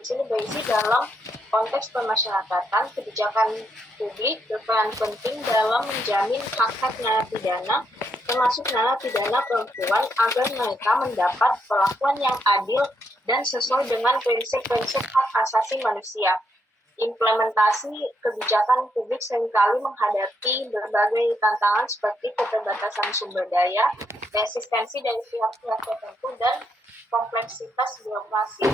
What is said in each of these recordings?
Di sini berisi dalam konteks pemasyarakatan, kebijakan publik berperan penting dalam menjamin hak-hak narapidana, termasuk narapidana perempuan, agar mereka mendapat perlakuan yang adil dan sesuai dengan prinsip-prinsip hak asasi manusia. Implementasi kebijakan publik seringkali menghadapi berbagai tantangan seperti keterbatasan sumber daya, resistensi dari pihak-pihak tertentu, dan kompleksitas birokrasi.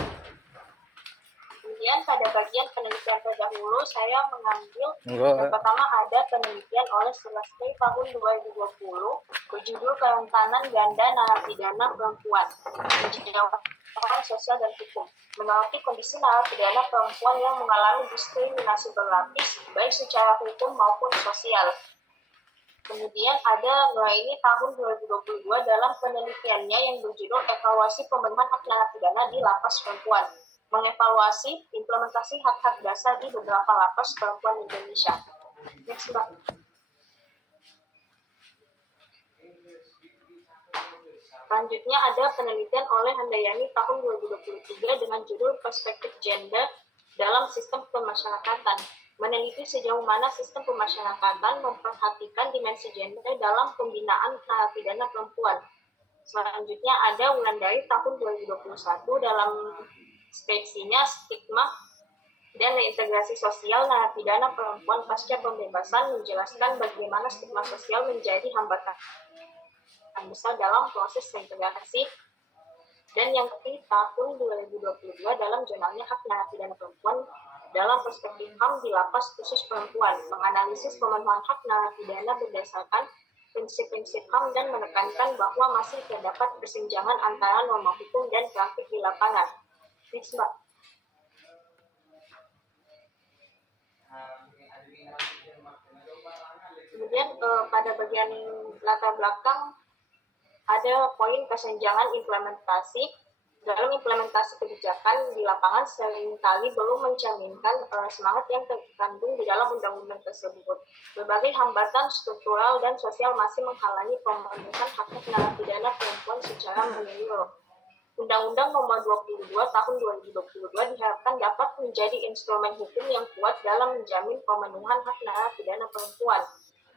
Kemudian pada bagian penelitian terdahulu saya mengambil yang pertama ada penelitian oleh Selesai tahun 2020 berjudul Kerentanan Ganda Narapidana Perempuan, Penjauhan Sosial dan Hukum, menyoroti kondisi narapidana perempuan yang mengalami diskriminasi berlapis baik secara hukum maupun sosial. Kemudian ada Nuraini tahun 2022 dalam penelitiannya yang berjudul Evaluasi Pemenuhan Hak Narapidana di Lapas Perempuan, mengevaluasi implementasi hak-hak dasar di beberapa lapas perempuan Indonesia. Next, Mbak. Selanjutnya ada penelitian oleh Handayani tahun 2023 dengan judul Perspektif Gender dalam Sistem Pemasyarakatan, meneliti sejauh mana sistem pemasyarakatan memperhatikan dimensi gender dalam pembinaan narapidana perempuan. Selanjutnya ada Wulandari tahun 2021 dalam skripsinya Stigma dan Reintegrasi Sosial Narapidana Perempuan Pasca Pembebasan, menjelaskan bagaimana stigma sosial menjadi hambatan besar dalam proses reintegrasi. Dan yang ketiga tahun 2022 dalam jurnalnya Hak Narapidana Perempuan dalam Perspektif HAM di Lapas Khusus Perempuan, menganalisis pemenuhan hak narapidana berdasarkan prinsip-prinsip HAM dan menekankan bahwa masih terdapat kesenjangan antara norma hukum dan praktik di lapangan. Next, Mbak. Kemudian pada bagian latar belakang ada poin kesenjangan implementasi. Dalam implementasi kebijakan di lapangan seringkali belum mencerminkan semangat yang terkandung di dalam undang-undang tersebut. Berbagai hambatan struktural dan sosial masih menghalangi pemenuhan hak narapidana perempuan secara menyeluruh. Undang-Undang Nomor 22 Tahun 2022 diharapkan dapat menjadi instrumen hukum yang kuat dalam menjamin pemenuhan hak narapidana perempuan.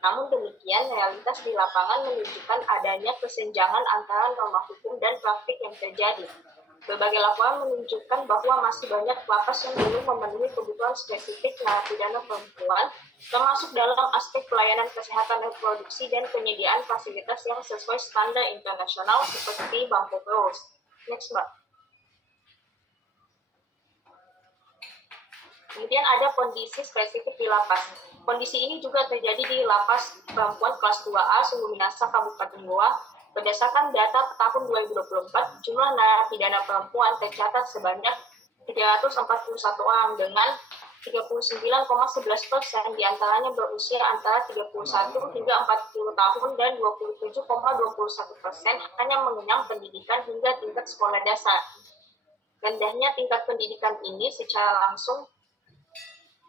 Namun demikian, realitas di lapangan menunjukkan adanya kesenjangan antara norma hukum dan praktik yang terjadi. Berbagai laporan menunjukkan bahwa masih banyak lapas yang belum memenuhi kebutuhan spesifik narapidana perempuan, termasuk dalam aspek pelayanan kesehatan reproduksi dan penyediaan fasilitas yang sesuai standar internasional seperti bangku terus. Next, Mbak. Kemudian ada kondisi spesifik di lapas. Kondisi ini juga terjadi di Lapas Perempuan Kelas 2A Sungguh Minasa, Kabupaten Goa. Berdasarkan data tahun 2024, jumlah narapidana perempuan tercatat sebanyak 341 orang dengan 39,11% diantaranya berusia antara 31 hingga 40 tahun dan 27,21% hanya mengenyam pendidikan hingga tingkat sekolah dasar. Rendahnya tingkat pendidikan ini secara langsung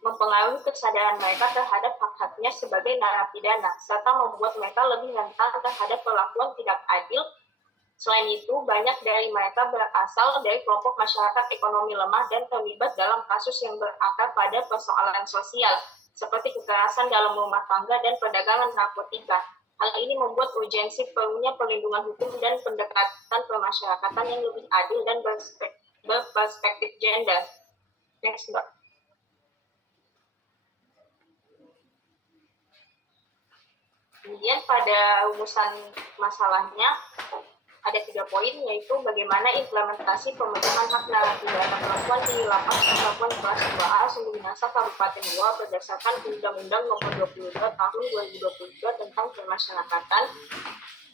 mempengaruhi kesadaran mereka terhadap hak-haknya sebagai narapidana, serta membuat mereka lebih rentan terhadap perlakuan tidak adil. Selain itu, banyak dari mereka berasal dari kelompok masyarakat ekonomi lemah dan terlibat dalam kasus yang berakar pada persoalan sosial, seperti kekerasan dalam rumah tangga dan perdagangan narkotika. Hal ini membuat urgensi perlunya perlindungan hukum dan pendekatan pemasyarakatan yang lebih adil dan berperspektif gender. Next, Mbak. Kemudian pada rumusan masalahnya ada 3 poin, yaitu bagaimana implementasi pemenuhan hak narapidana perempuan di Lapas Perempuan Kelas 2A Sungguh Minasa, Kabupaten Goa berdasarkan Undang-Undang Nomor 22 Tahun 2022 tentang Pemasyarakatan.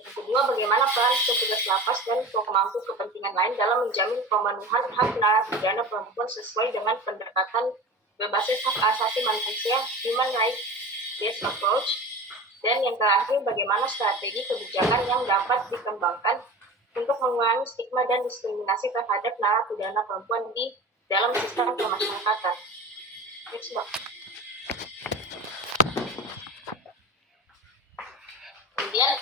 Yang kedua, bagaimana peran petugas lapas dan pemangku kepentingan lain dalam menjamin pemenuhan hak narapidana perempuan sesuai dengan pendekatan berbasis hak asasi manusia (Human Rights-Based Approach). Dan yang terakhir, bagaimana strategi kebijakan yang dapat dikembangkan untuk mengurangi stigma dan diskriminasi terhadap narapidana perempuan di dalam sistem pemasyarakatan. Next, Mbak. Kemudian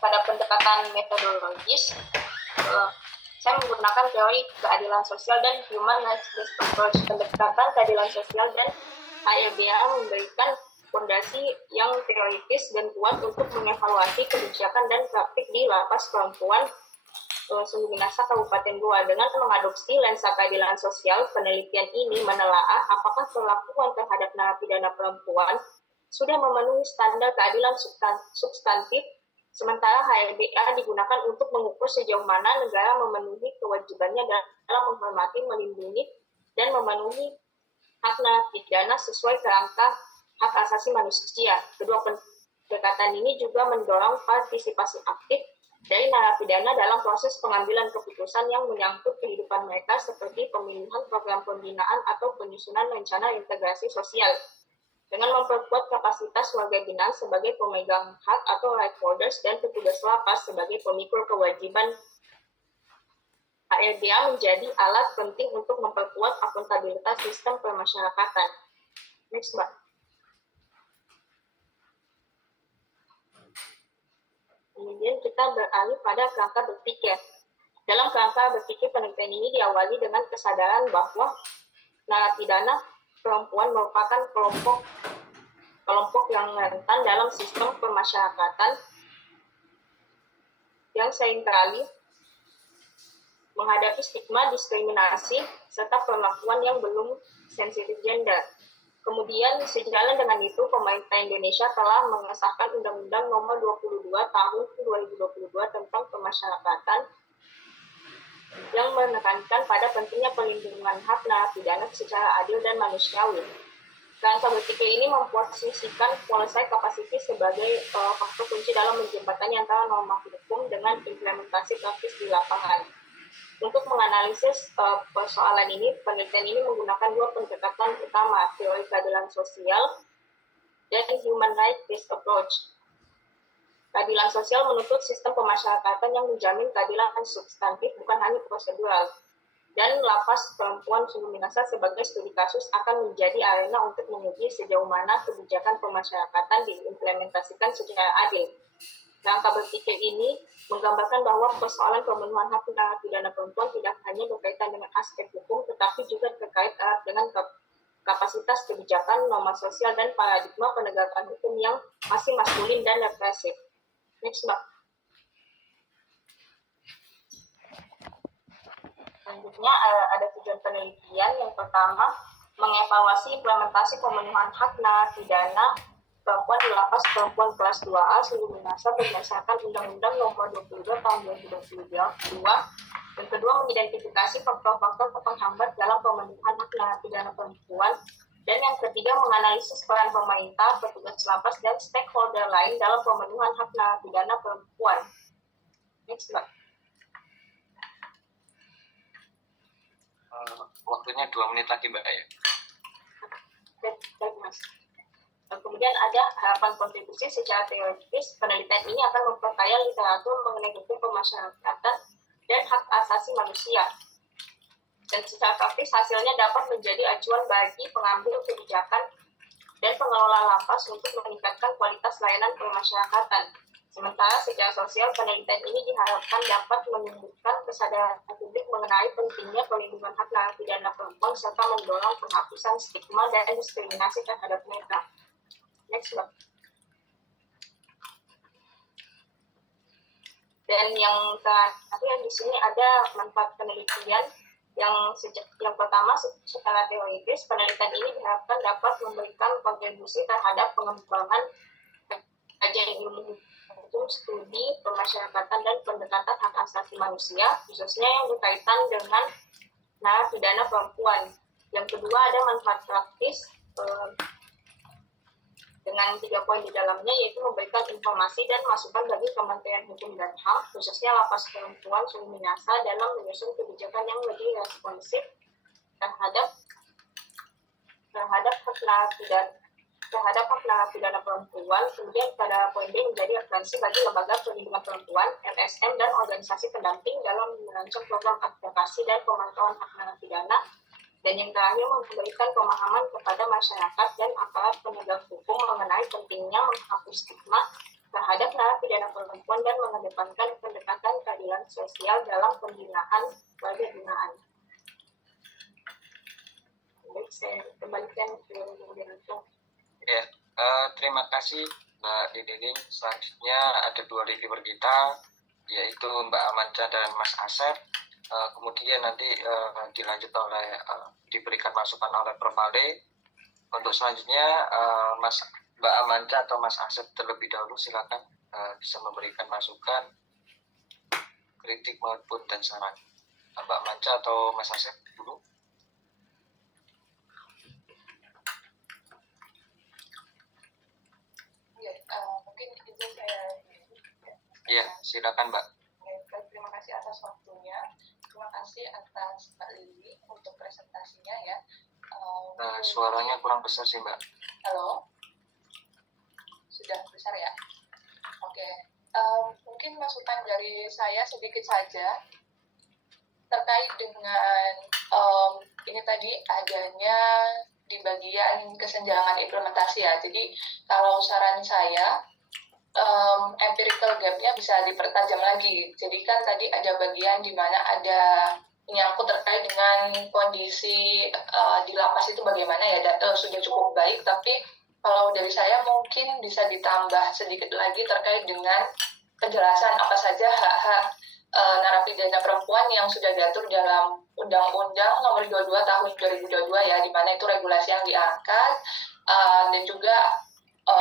pada pendekatan metodologis, saya menggunakan teori keadilan sosial dan human rights-based approach. Pendekatan keadilan sosial dan HLBA memberikan fondasi yang teoritis dan kuat untuk mengevaluasi kebijakan dan praktik di lapas perempuan Sungguh Minasa Kabupaten Goa. Dengan mengadopsi lensa keadilan sosial, penelitian ini menelaah apakah perlakuan terhadap narapidana perempuan sudah memenuhi standar keadilan substantif, sementara HLBA digunakan untuk mengukur sejauh mana negara memenuhi kewajibannya dalam menghormati, melindungi, dan memenuhi hak narapidana sesuai kerangka hak asasi manusia. Kedua pendekatan ini juga mendorong partisipasi aktif dari narapidana dalam proses pengambilan keputusan yang menyangkut kehidupan mereka seperti pemilihan program pembinaan atau penyusunan rencana integrasi sosial. Dengan memperkuat kapasitas warga binaan sebagai pemegang hak atau right holders dan petugas lapas sebagai pemikul kewajiban, HLBA menjadi alat penting untuk memperkuat akuntabilitas sistem permasyarakatan. Next, Mbak. Kemudian kita beralih pada kerangka berpikir. Dalam kerangka berpikir, penelitian ini diawali dengan kesadaran bahwa narapidana perempuan merupakan kelompok yang rentan dalam sistem permasyarakatan yang seringkali menghadapi stigma, diskriminasi, serta perlakuan yang belum sensitif gender. Kemudian, sejalan dengan itu, pemerintah Indonesia telah mengesahkan Undang-Undang Nomor 22 Tahun 2022 tentang Pemasyarakatan yang menekankan pada pentingnya perlindungan hak narapidana secara adil dan manusiawi. Kerangka berpikir ini memposisikan policy capacity sebagai faktor kunci dalam menjembatani antara norma hukum dengan implementasi praktis di lapangan. Untuk menganalisis persoalan ini, penelitian ini menggunakan dua pendekatan utama, teori keadilan sosial dan human rights-based approach. Keadilan sosial menuntut sistem pemasyarakatan yang menjamin keadilan substantif, bukan hanya prosedural. Dan lapas perempuan Sungguh Minasa sebagai studi kasus akan menjadi arena untuk menguji sejauh mana kebijakan pemasyarakatan diimplementasikan secara adil. Kerangka berpikir ini menggambarkan bahwa persoalan pemenuhan hak narapidana perempuan tidak hanya berkaitan dengan aspek hukum, tetapi juga terkait erat dengan kapasitas kebijakan, norma sosial, dan paradigma penegakan hukum yang masih maskulin dan represif. Next, Mbak. Selanjutnya ada tujuan penelitian. Yang pertama, mengevaluasi implementasi pemenuhan hak narapidana perempuan di lapas perempuan kelas 2A Sungguh Minasa berdasarkan Undang-Undang Nomor 22 Tahun 2022. Yang kedua, mengidentifikasi faktor-faktor penghambat dalam pemenuhan hak narapidana perempuan. Dan yang ketiga, menganalisis peran pemerintah, petugas lapas, dan stakeholder lain dalam pemenuhan hak narapidana perempuan. Next, Mbak. Waktunya 2 menit lagi, Mbak ya. Baik, Mas. Kemudian ada harapan kontribusi secara teoritis. Penelitian ini akan memperkaya literatur mengenai hukum pemasyarakatan dan hak asasi manusia. Dan secara praktis hasilnya dapat menjadi acuan bagi pengambil kebijakan dan pengelola lapas untuk meningkatkan kualitas layanan pemasyarakatan. Sementara secara sosial, penelitian ini diharapkan dapat menumbuhkan kesadaran publik mengenai pentingnya perlindungan hak narapidana perempuan serta mendorong penghapusan stigma dan diskriminasi terhadap mereka. Next, Mbak. Dan yang terakhir yang di sini ada manfaat penelitian yang pertama secara teoritis, penelitian ini diharapkan dapat memberikan kontribusi terhadap pengembangan kajian ilmu hukum, studi pemasyarakatan dan pendekatan hak asasi manusia, khususnya yang berkaitan dengan narapidana perempuan. Yang kedua ada manfaat praktis dengan 3 poin di dalamnya, yaitu memberikan informasi dan masukan bagi Kementerian Hukum dan HAM, khususnya lapas perempuan Sungguh Minasa dalam menyusun kebijakan yang lebih responsif terhadap hak narapidana perempuan. Kemudian pada poin B menjadi referensi bagi lembaga perlindungan perempuan, LSM, dan organisasi pendamping dalam merancang program advokasi dan pemantauan hak narapidana. Dan yang terakhir, memberikan pemahaman kepada masyarakat dan aparat penegak hukum mengenai pentingnya menghapus stigma terhadap narapidana perempuan dan mengedepankan pendekatan keadilan sosial dalam pembinaan warga binaan. Baik, saya kembalikan ke moderator. Ya, terima kasih Mbak Didin. Selanjutnya ada 2 reviewer kita, yaitu Mbak Amanca dan Mas Asep. Kemudian nanti dilanjut oleh diberikan masukan oleh Prof. Vale. Untuk selanjutnya Mbak Amanca atau Mas Asep terlebih dahulu, silakan bisa memberikan masukan, kritik maupun dan saran. Mbak Amanca atau Mas Asep dulu. Mungkin itu saya. Iya, silakan Mbak. Terima kasih atas waktunya. Terima kasih atas Mbak Lili untuk presentasinya ya. Suaranya kurang besar sih Mbak. Halo? Sudah besar ya? Oke. Mungkin masukan dari saya sedikit saja terkait dengan ini tadi adanya di bagian kesenjangan implementasi ya. Jadi kalau saran saya, empirical gap-nya bisa dipertajam lagi. Jadi kan tadi ada bagian di mana ada menyangkut terkait dengan kondisi di lapas itu bagaimana ya, sudah cukup baik, tapi kalau dari saya mungkin bisa ditambah sedikit lagi terkait dengan penjelasan apa saja hak-hak narapidana perempuan yang sudah diatur dalam Undang-Undang Nomor 22 Tahun 2022 ya, di mana itu regulasi yang diangkat, dan juga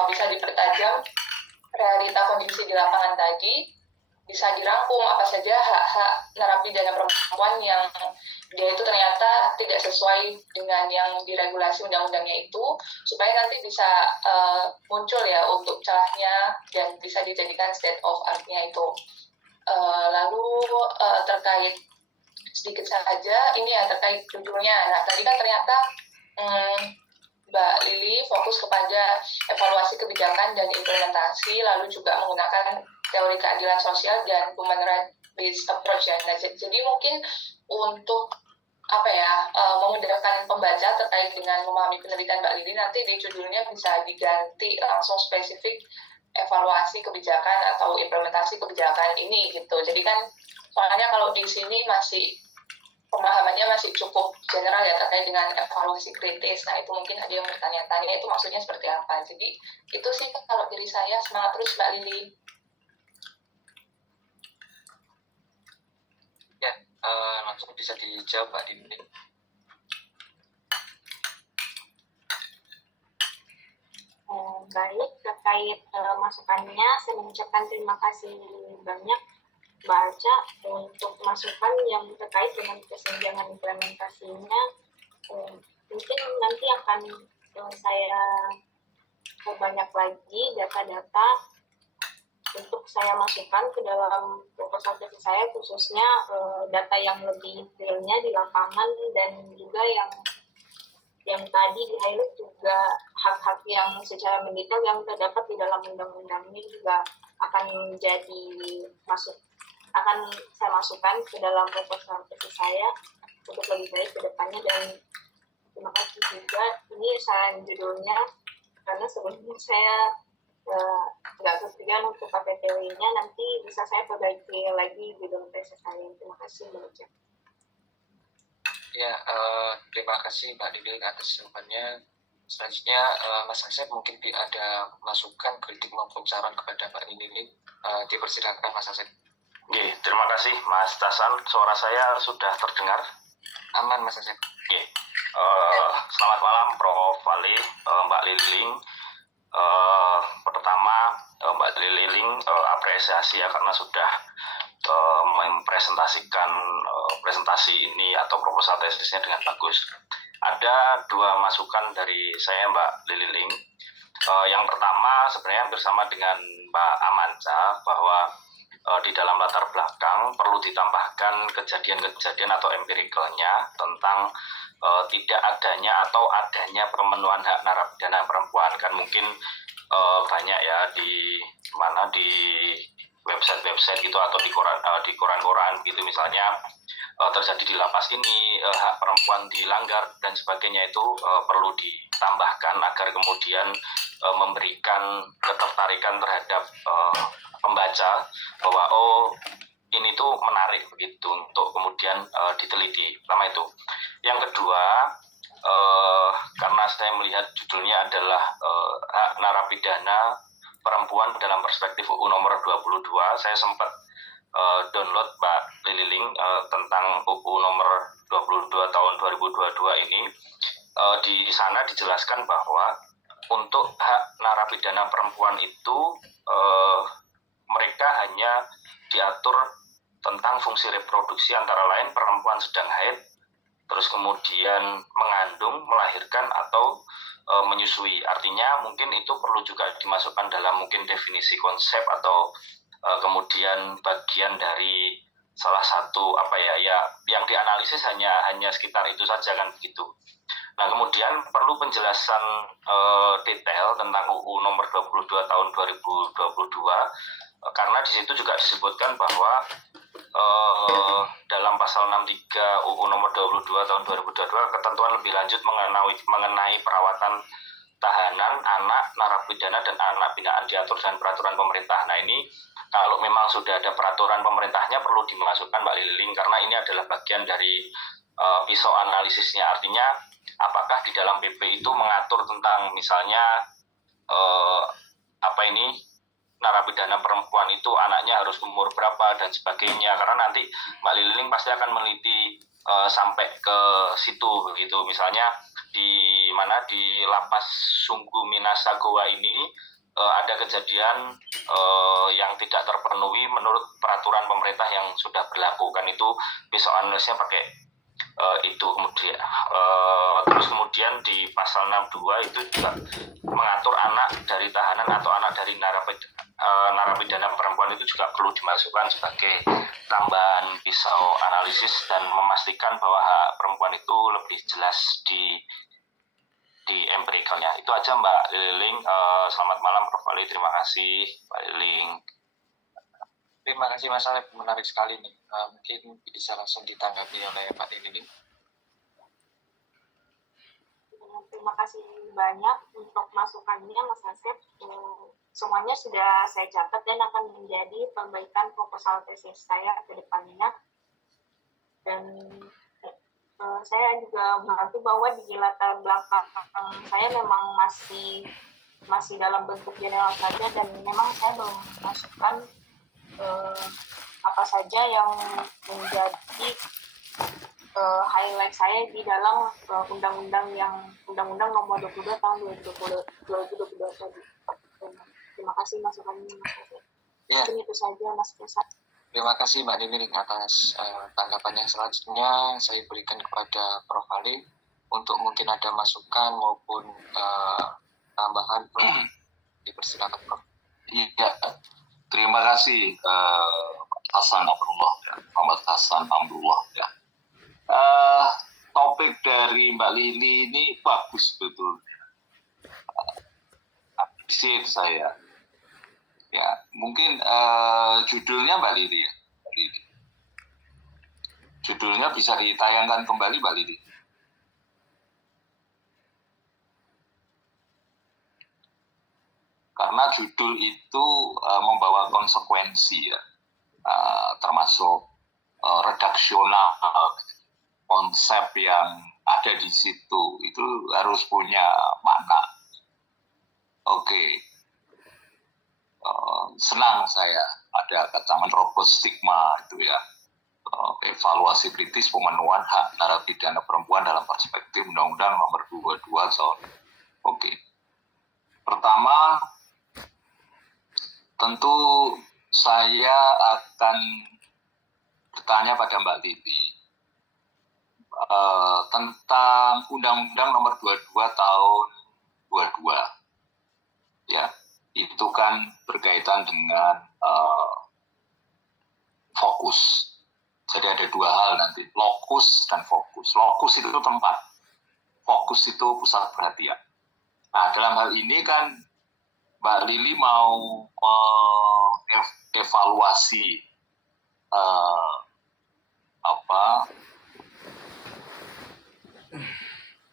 bisa dipertajam realita kondisi di lapangan tadi, bisa dirangkum apa saja hak-hak narapidana perempuan yang dia itu ternyata tidak sesuai dengan yang diregulasi undang-undangnya itu, supaya nanti bisa muncul ya untuk celahnya dan bisa dijadikan state of art-nya itu. Lalu terkait sedikit saja ini ya terkait judulnya. Nah tadi kan ternyata Mbak Lili fokus kepada evaluasi kebijakan dan implementasi, lalu juga menggunakan teori keadilan sosial dan human rights approach ya. Nah, jadi mungkin untuk memudahkan pembaca terkait dengan memahami penelitian Mbak Lili, nanti di judulnya bisa diganti langsung spesifik evaluasi kebijakan atau implementasi kebijakan ini gitu. Jadi kan soalnya kalau di sini masih pemahamannya masih cukup general ya terkait dengan evaluasi kritis. Nah itu mungkin ada yang bertanya-tanya itu maksudnya seperti apa. Jadi itu sih kalau dari saya. Semangat terus Mbak Lili. Ya, langsung bisa dijawab Mbak Dinding. Baik, terkait masukannya, saya mengucapkan terima kasih banyak Mbak Aca untuk masukan yang terkait dengan kesenjangan implementasinya. Mungkin nanti akan saya perbanyak lagi data-data untuk saya masukkan ke dalam proposal tesis saya, khususnya data yang lebih detailnya di lapangan dan juga yang tadi di highlight juga hak-hak yang secara mendetail yang terdapat di dalam undang-undang ini juga akan saya masukkan ke dalam proposal tesis saya untuk lebih baik ke depannya. Dan terima kasih juga, ini saran judulnya karena sebelumnya saya nggak kepikiran untuk pakai teorinya, nanti bisa saya perbaiki lagi di dalam tesis saya. Terima kasih Mbak Uca. Ya, terima kasih Mbak Didin atas jawabannya. Selanjutnya Mas Asep mungkin ada masukan, kritik maupun saran kepada Mbak Didin. Dipersilakan Mas Asep. Oke, terima kasih Mas Tasan. Suara saya sudah terdengar? Aman Mas Asep. Oke. Selamat malam Prof. Vale, Mbak Liling. Pertama Mbak Liling apresiasi ya karena sudah mempresentasikan presentasi ini atau proposal tesisnya dengan bagus. Ada 2 masukan dari saya Mbak Liling. Yang pertama sebenarnya bersama dengan Mbak Amanca bahwa di dalam latar belakang perlu ditambahkan kejadian-kejadian atau empiricalnya tentang tidak adanya atau adanya pemenuhan hak narapidana perempuan. Kan mungkin banyak ya di website gitu atau di koran-koran gitu misalnya terjadi di lapas ini hak perempuan dilanggar dan sebagainya, itu perlu ditambahkan agar kemudian memberikan ketertarikan terhadap pembaca bahwa oh ini tuh menarik begitu untuk kemudian diteliti. Pertama itu. Yang kedua, karena saya melihat judulnya adalah hak narapidana perempuan dalam perspektif UU nomor 22, saya sempat download Mbak Lililing tentang UU nomor 22 tahun 2022 ini. Di sana dijelaskan bahwa untuk hak narapidana perempuan itu mereka hanya diatur tentang fungsi reproduksi, antara lain perempuan sedang haid, terus kemudian mengandung, melahirkan, atau menyusui. Artinya mungkin itu perlu juga dimasukkan dalam mungkin definisi konsep atau kemudian bagian dari salah satu yang dianalisis hanya sekitar itu saja kan begitu. Nah kemudian perlu penjelasan detail tentang UU nomor 22 tahun 2022 karena di situ juga disebutkan bahwa dalam pasal 63 UU nomor 22 tahun 2022 ketentuan lebih lanjut mengenai perawatan tahanan, anak, narapidana, dan anak binaan diatur dengan peraturan pemerintah. Nah ini kalau memang sudah ada peraturan pemerintahnya perlu dimasukkan Mbak Lililing karena ini adalah bagian dari pisau analisisnya. Artinya apakah di dalam PP itu mengatur tentang misalnya narapidana perempuan itu anaknya harus umur berapa dan sebagainya, karena nanti Mbak Lililing pasti akan meneliti sampai ke situ begitu. Misalnya di lapas Sungguh Minasa Goa ini ada kejadian yang tidak terpenuhi menurut peraturan pemerintah yang sudah berlaku, kan itu besok analisnya pakai itu. Kemudian terus kemudian di pasal 62 itu juga mengatur anak dari tahanan atau anak dari narapidana perempuan itu juga perlu dimasukkan sebagai tambahan pisau analisis dan memastikan bahwa hak perempuan itu lebih jelas di empiricalnya. Itu aja Mbak Lililing. Selamat malam Prof. Ali, terima kasih Mbak Lililing. Terima kasih Mas Alep, menarik sekali nih. Mungkin bisa langsung ditanggapi oleh Pak Lililing. Terima kasih banyak untuk masukannya Mas Asep. Semuanya sudah saya catat dan akan menjadi perbaikan proposal tesis saya ke depannya. Dan saya juga mengerti bahwa di latar belakang saya memang masih dalam bentuk general saja dan memang saya belum memasukkan apa saja yang menjadi highlight saya di dalam undang-undang nomor 22 tahun 2022 tadi. Terima kasih masukannya Mas Asep. Ya. Mungkin itu saja Mas Kesat. Terima kasih Mbak Lililing atas tanggapannya. Selanjutnya saya berikan kepada Prof. Ali untuk mungkin ada masukan maupun tambahan. Dipersilakan Prof. Iya, terima kasih Hasan Amrullah ya, Muhammad Hasan Amrullah ya. Topik dari Mbak Lili ini bagus betul. Appreciate saya. Ya, mungkin judulnya Mbak Lili ya. Mbak Lili. Judulnya bisa ditayangkan kembali Mbak Lili. Karena judul itu membawa konsekuensi ya, termasuk redaksional, konsep yang ada di situ itu harus punya makna. Oke. Senang saya ada kata menerobos stigma itu ya, evaluasi kritis pemenuhan hak narapidana perempuan dalam perspektif Undang-Undang nomor 22 tahun. Oke. Pertama, tentu saya akan bertanya pada Mbak Lili tentang Undang-Undang nomor 22 tahun 22 ya. Itu kan berkaitan dengan fokus. Jadi ada dua hal nanti, lokus dan fokus. Lokus itu tempat, fokus itu pusat perhatian. Nah, dalam hal ini kan Mbak Lili mau evaluasi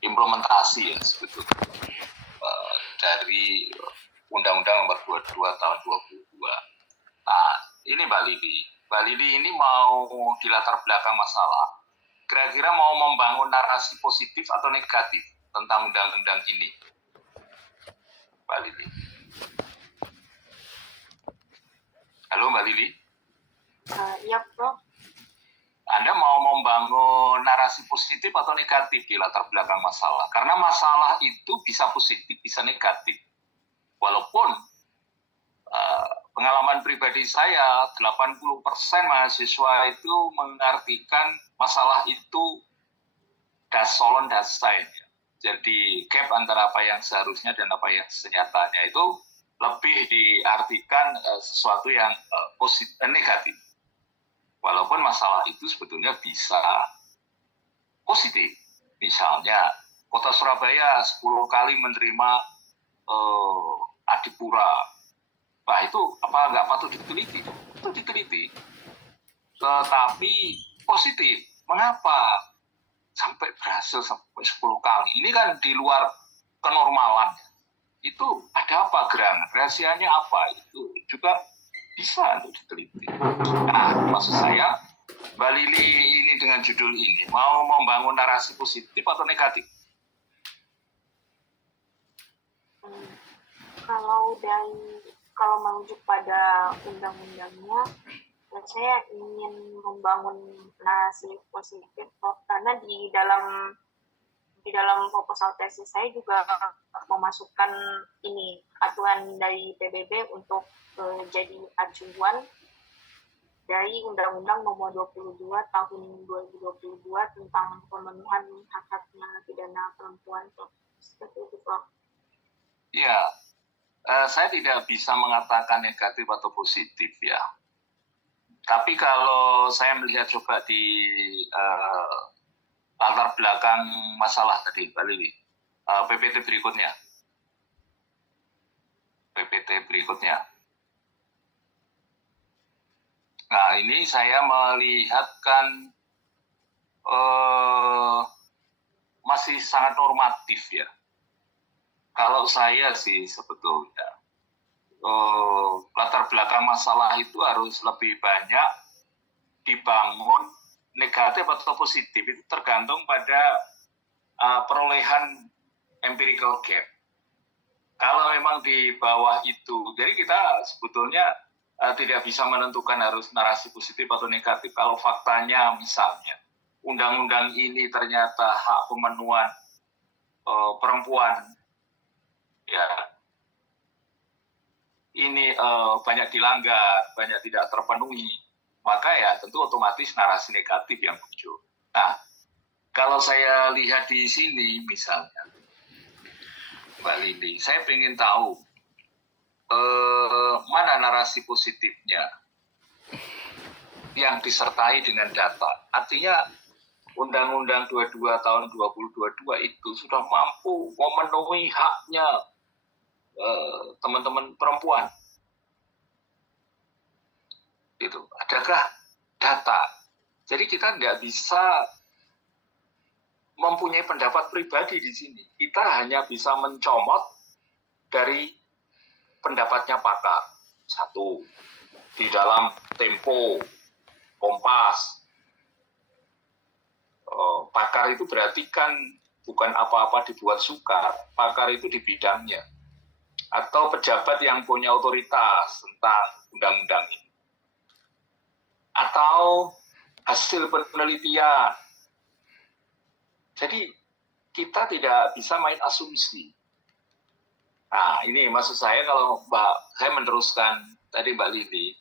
implementasi ya sebetulnya dari Undang-Undang Nomor 22 Tahun 2022. Nah, ini Mbak Lili. Mbak Lili ini mau di latar belakang masalah. Kira-kira mau membangun narasi positif atau negatif tentang undang-undang ini, Mbak Lili? Halo Mbak Lili? Iya, Prof. Anda mau membangun narasi positif atau negatif di latar belakang masalah? Karena masalah itu bisa positif, bisa negatif. Walaupun pengalaman pribadi saya, 80% mahasiswa itu mengartikan masalah itu das solon das sein. Jadi gap antara apa yang seharusnya dan apa yang senyatanya itu lebih diartikan sesuatu yang negatif. Walaupun masalah itu sebetulnya bisa positif. Misalnya, Kota Surabaya 10 kali menerima Adipura. Nah, itu apa nggak patut diteliti? Itu diteliti. Tetapi positif. Mengapa sampai berhasil sampai 10 kali? Ini kan di luar kenormalan. Itu ada apa gerangan? Rahasianya apa? Itu juga bisa untuk diteliti. Nah, maksud saya, Mbak Lili ini dengan judul ini mau membangun narasi positif atau negatif? Kalau merujuk pada undang-undangnya, saya ingin membangun narasi positif, karena di dalam proposal tesis saya juga memasukkan ini aturan dari PBB untuk jadi acuan dari Undang-Undang Nomor 22 Tahun 2022 tentang pemenuhan hak-hak narapidana perempuan. Seperti itu, Prof. Ya, saya tidak bisa mengatakan negatif atau positif ya. Tapi kalau saya melihat coba di latar belakang masalah tadi, Mbak Lili, PPT berikutnya. Nah, ini saya melihatkan masih sangat normatif ya. Kalau saya sih sebetulnya latar belakang masalah itu harus lebih banyak dibangun negatif atau positif. Itu tergantung pada perolehan empirical gap. Kalau memang di bawah itu, jadi kita sebetulnya tidak bisa menentukan harus narasi positif atau negatif. Kalau faktanya misalnya, undang-undang ini ternyata hak pemenuhan perempuan, ya ini banyak dilanggar, banyak tidak terpenuhi, maka ya tentu otomatis narasi negatif yang muncul. Nah, kalau saya lihat di sini misalnya, Mbak Lili, saya ingin tahu mana narasi positifnya yang disertai dengan data. Artinya Undang-Undang 22 tahun 2022 itu sudah mampu memenuhi haknya teman-teman perempuan. Itu adakah data? Jadi kita nggak bisa mempunyai pendapat pribadi di sini. Kita hanya bisa mencomot dari pendapatnya pakar. Satu, di dalam Tempo, Kompas, pakar itu berarti kan bukan apa-apa dibuat sukar. Pakar itu di bidangnya. Atau pejabat yang punya otoritas tentang undang-undang ini. Atau hasil penelitian. Jadi kita tidak bisa main asumsi. Nah, ini maksud saya kalau saya meneruskan tadi Mbak Lili,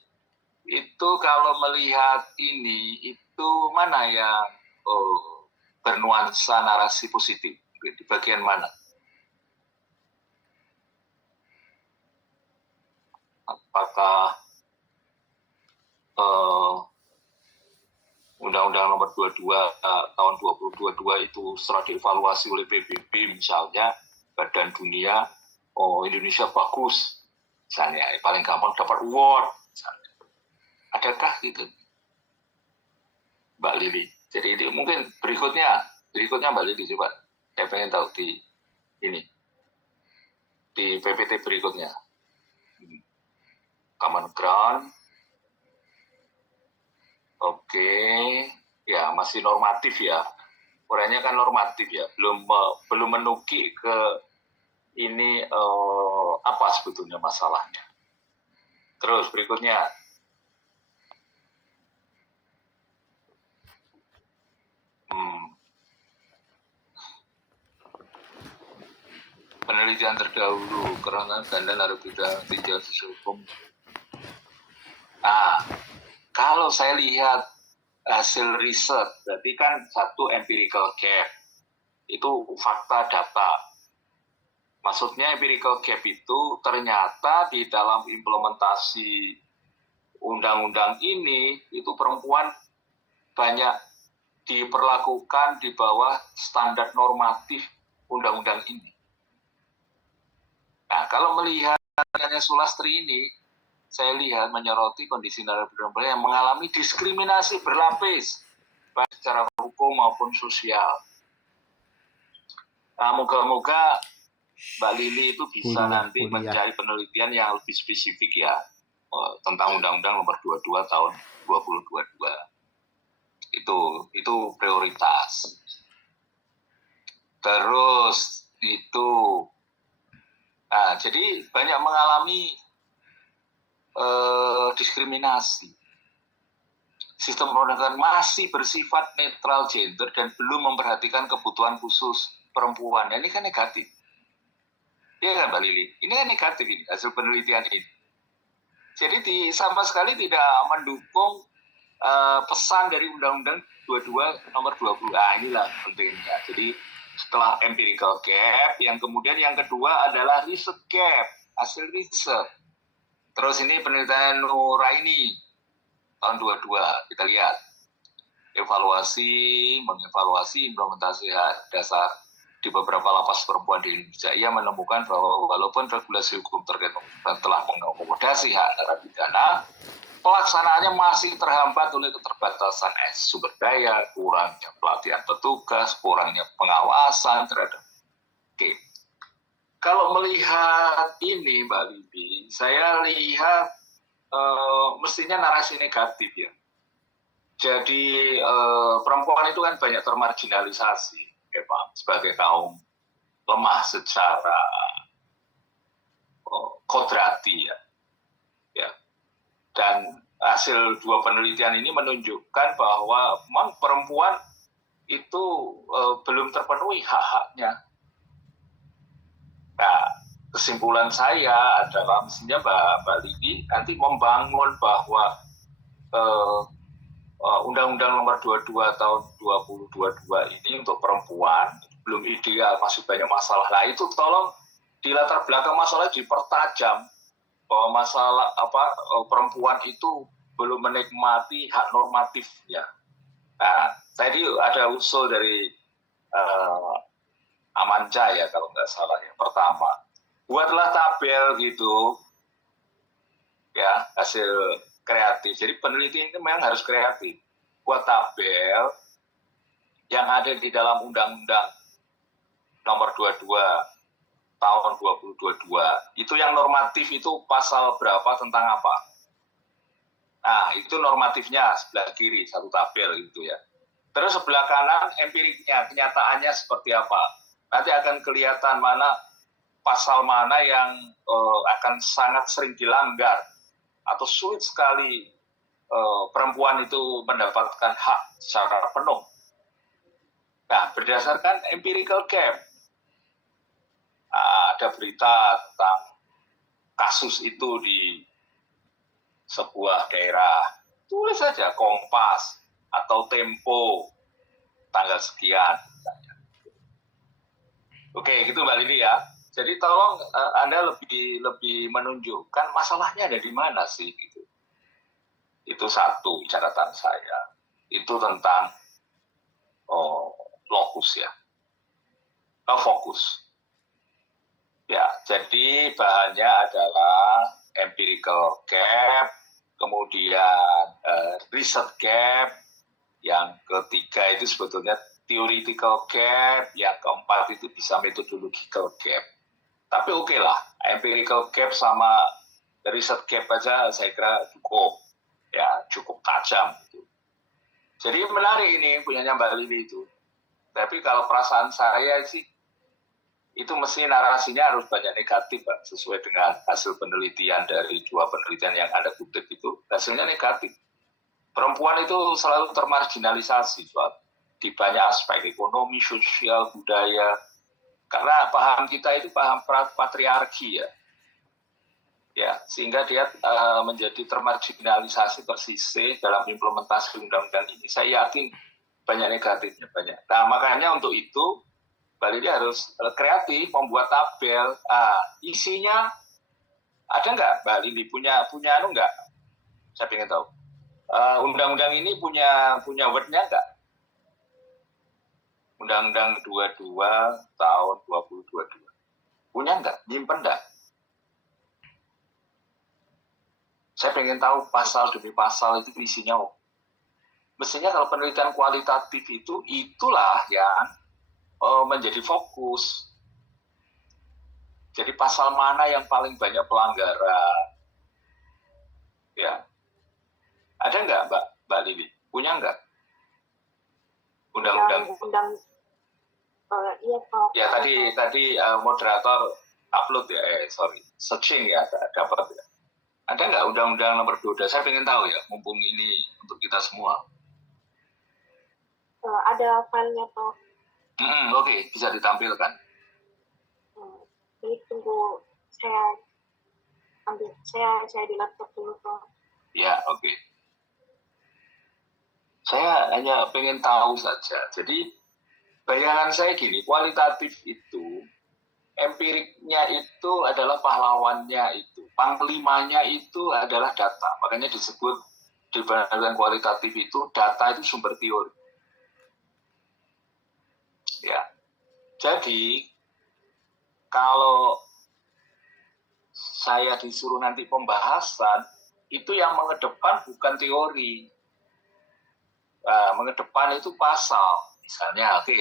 itu kalau melihat ini, itu mana yang bernuansa narasi positif? Di bagian mana? Apakah Undang-Undang Nomor 22 tahun 2022 itu setelah dievaluasi oleh PBB misalnya, Badan Dunia, Indonesia bagus, misalnya paling gampang dapat award, misalnya. Adakah gitu, Mbak Lili? Jadi ini mungkin berikutnya Mbak Lili coba, saya pengen tahu di ini. di PPT berikutnya. Common ground. Oke, ya masih normatif ya. Uraiannya kan normatif ya, belum menukik ke ini apa sebetulnya masalahnya. Terus berikutnya. Penelitian terdahulu, kerangka ganda narapida tinjauan sesuai hukum. Nah, kalau saya lihat hasil riset, berarti kan satu empirical gap, itu fakta data. Maksudnya empirical gap itu ternyata di dalam implementasi undang-undang ini, itu perempuan banyak diperlakukan di bawah standar normatif undang-undang ini. Nah, kalau melihat Sulastri ini, saya lihat menyoroti kondisi narapidana perempuan yang mengalami diskriminasi berlapis, baik secara hukum maupun sosial. Nah, moga-moga Mbak Lili itu bisa nanti mencari penelitian yang lebih spesifik ya, tentang Undang-Undang Nomor 22 Tahun 2022. Itu prioritas. Terus itu, nah, jadi banyak mengalami diskriminasi. Sistem perundang-undangan masih bersifat netral gender dan belum memperhatikan kebutuhan khusus perempuan. Ini kan negatif. Iya kan Mbak Lili? Ini kan negatif ini, hasil penelitian ini. Jadi sama sekali tidak mendukung pesan dari Undang-Undang 22 Nomor 20. Nah, inilah pentingnya. Jadi setelah empirical gap, yang kemudian yang kedua adalah riset gap, hasil riset. Terus ini penelitian Nuraini tahun 22, kita lihat. Mengevaluasi implementasi hak dasar di beberapa lapas perempuan di Indonesia. Ia menemukan bahwa walaupun regulasi hukum terkait telah mengakomodasi hak narapidana, pelaksanaannya masih terhambat oleh keterbatasan sumber daya, kurangnya pelatihan petugas, kurangnya pengawasan terhadap. Oke. Kalau melihat ini, Mbak Bibi, saya lihat mestinya narasi negatif ya. Jadi perempuan itu kan banyak termarginalisasi, ya Pak, sebagai kaum lemah secara kodrati ya. Dan hasil dua penelitian ini menunjukkan bahwa memang perempuan itu belum terpenuhi hak-haknya. Nah, kesimpulan saya adalah mestinya Mbak Lili nanti membangun bahwa Undang-Undang Nomor 22 Tahun 2022 ini untuk perempuan belum ideal, masih banyak masalah. Nah, itu tolong di latar belakang masalah dipertajam bahwa masalah perempuan itu belum menikmati hak normatifnya. Nah, tadi ada usul dari Amanca ya kalau nggak salah ya. Pertama, buatlah tabel gitu ya, hasil kreatif. Jadi penelitian itu memang harus kreatif. Buat tabel yang ada di dalam Undang-Undang Nomor 22 Tahun 2022. Itu yang normatif itu pasal berapa tentang apa? Nah, itu normatifnya sebelah kiri, satu tabel gitu ya. Terus sebelah kanan empiriknya, kenyataannya seperti apa. Nanti akan kelihatan pasal mana yang akan sangat sering dilanggar atau sulit sekali perempuan itu mendapatkan hak secara penuh. Nah, berdasarkan empirical gap, ada berita tentang kasus itu di sebuah daerah, tulis saja Kompas atau Tempo tanggal sekian. Oke, gitu Mbak Lili ya. Jadi tolong Anda lebih menunjukkan masalahnya ada di mana sih gitu. Itu satu catatan saya. Itu tentang lokus ya. Fokus. Ya, jadi bahannya adalah empirical gap, kemudian research gap, yang ketiga itu sebetulnya theoretical gap, yang keempat itu bisa methodological gap. Tapi oke lah, empirical gap sama riset gap aja saya kira cukup, ya cukup tajam. Gitu. Jadi menarik ini punyanya Mbak Lili itu. Tapi kalau perasaan saya sih, itu mesti narasinya harus banyak negatif, Pak, sesuai dengan hasil penelitian dari 2 penelitian yang Anda kutip itu, hasilnya negatif. Perempuan itu selalu termarginalisasi di banyak aspek ekonomi, sosial, budaya, karena paham kita itu paham patriarki ya, sehingga dia menjadi termarginalisasi, tersisih dalam implementasi undang-undang ini. Saya yakin banyak negatifnya, banyak. Nah, makanya untuk itu Mbak Lili harus kreatif, membuat tabel. Isinya ada nggak Mbak Lili? Punya anu nggak? Saya ingin tahu. Undang-undang ini punya word-nya nggak? Undang-undang 22 tahun 2022. Punya nggak? Nyimpen nggak? Saya pengen tahu pasal demi pasal itu isinya. Mestinya kalau penelitian kualitatif itu, itulah yang menjadi fokus. Jadi pasal mana yang paling banyak pelanggaran? Ya, ada nggak Mbak Lili? Punya nggak? Undang-undang. Iya Pak. Ya tadi moderator upload ya, searching ya dapat ya. Ada nggak undang-undang nomor 22? Saya ingin tahu ya, mumpung ini untuk kita semua. Ada filenya Pak. Oke, bisa ditampilkan. Jadi tunggu saya ambil, saya di laptop dulu Pak. Ya, oke. Saya hanya pengen tahu saja. Jadi bayangan saya gini, kualitatif itu, empiriknya itu adalah pahlawannya itu, panglimanya itu adalah data. Makanya disebut di penelitian kualitatif itu, data itu sumber teori. Ya, jadi kalau saya disuruh nanti pembahasan, itu yang mengedepan bukan teori. Mengedepan itu pasal. Misalnya, oke,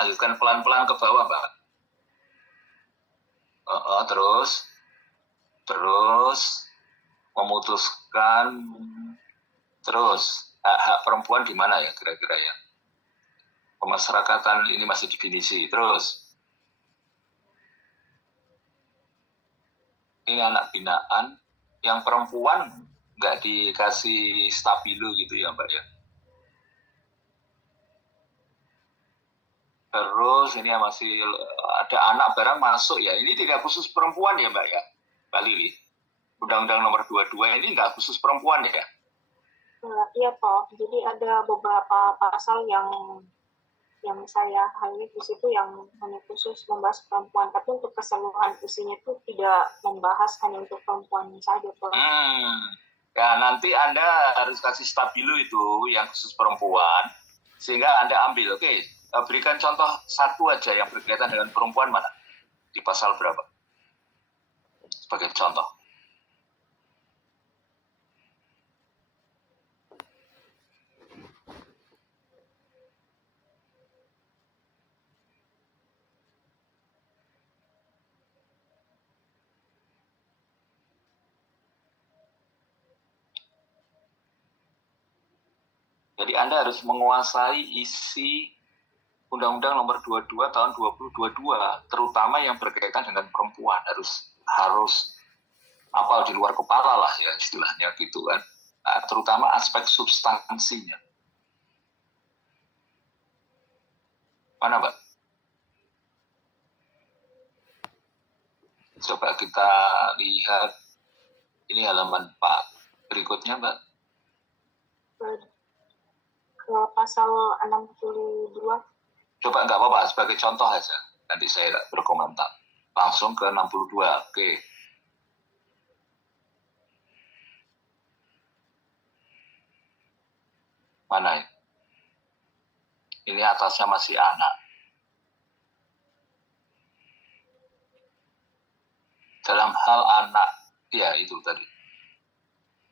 lanjutkan pelan-pelan ke bawah, Mbak. Terus memutuskan, terus hak perempuan di mana ya kira-kira ya? Pemasyarakatan ini masih definisi. Terus ini anak binaan yang perempuan nggak dikasih stabilo gitu ya Mbak ya. Terus ini masih ada anak barang masuk ya. Ini tidak khusus perempuan ya Mbak ya, Mbak Lili. Undang-undang nomor 22 ini nggak khusus perempuan ya? Iya Pak. Jadi ada beberapa pasal yang saya highlight di situ yang hanya khusus membahas perempuan, tapi untuk keseluruhan isinya itu tidak membahas hanya untuk perempuan saja Pak. Ya nanti Anda harus kasih stabilo itu yang khusus perempuan, sehingga Anda ambil. Oke, berikan contoh satu aja yang berkaitan dengan perempuan mana? Di pasal berapa? Sebagai contoh. Jadi Anda harus menguasai isi Undang-Undang nomor 22 tahun 2022, terutama yang berkaitan dengan perempuan, harus apal di luar kepala lah ya istilahnya gitu kan. Terutama aspek substansinya. Mana Mbak? Coba kita lihat ini halaman 4 berikutnya Mbak. Ke pasal 62. Coba nggak apa-apa, sebagai contoh aja. Nanti saya berkomentar. Langsung ke 62. Oke. Mana ini? Ini atasnya masih anak. Dalam hal anak, ya itu tadi.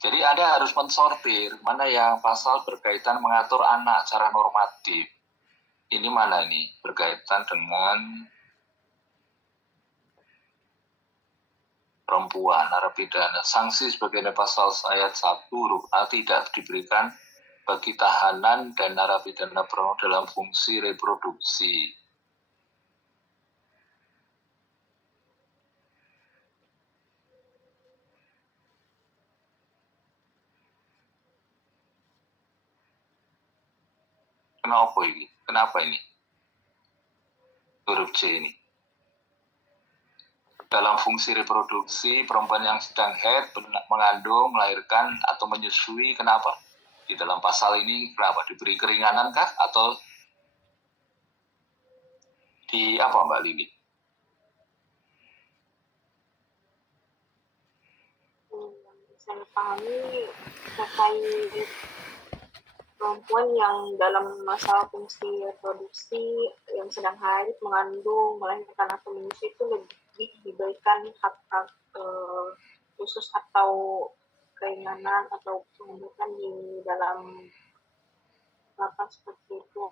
Jadi Anda harus mensortir mana yang pasal berkaitan mengatur anak secara normatif. Ini mana ini berkaitan dengan perempuan, narapidana. Sanksi sebagaimana pasal ayat 1 huruf A tidak diberikan bagi tahanan dan narapidana perempuan dalam fungsi reproduksi. Kenapa ini? Huruf C ini. Dalam fungsi reproduksi, perempuan yang sedang haid, mengandung, melahirkan, atau menyusui, kenapa? Di dalam pasal ini, kenapa? Diberi keringanan kah? Atau di apa, Mbak Lili? Saya pahami terkait perempuan yang dalam masa fungsi reproduksi yang sedang haid, mengandung, melahirkan atau menyusui itu lebih diberikan hak-hak khusus atau keringanan atau pengunduran di dalam apa seperti itu.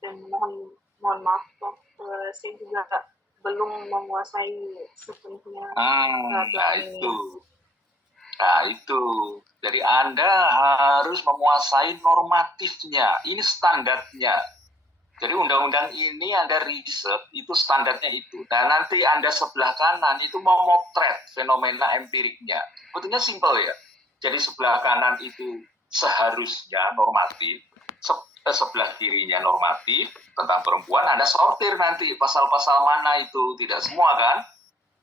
Dan mohon maaf, saya juga belum menguasai sepenuhnya. Nah itu. Jadi Anda harus menguasai normatifnya. Ini standarnya. Jadi undang-undang ini Anda riset, itu standarnya itu. Nah nanti Anda sebelah kanan itu mau motret fenomena empiriknya. Betulnya simpel ya. Jadi sebelah kanan itu seharusnya normatif, sebelah kirinya normatif tentang perempuan. Anda sortir nanti pasal-pasal mana itu, tidak semua kan.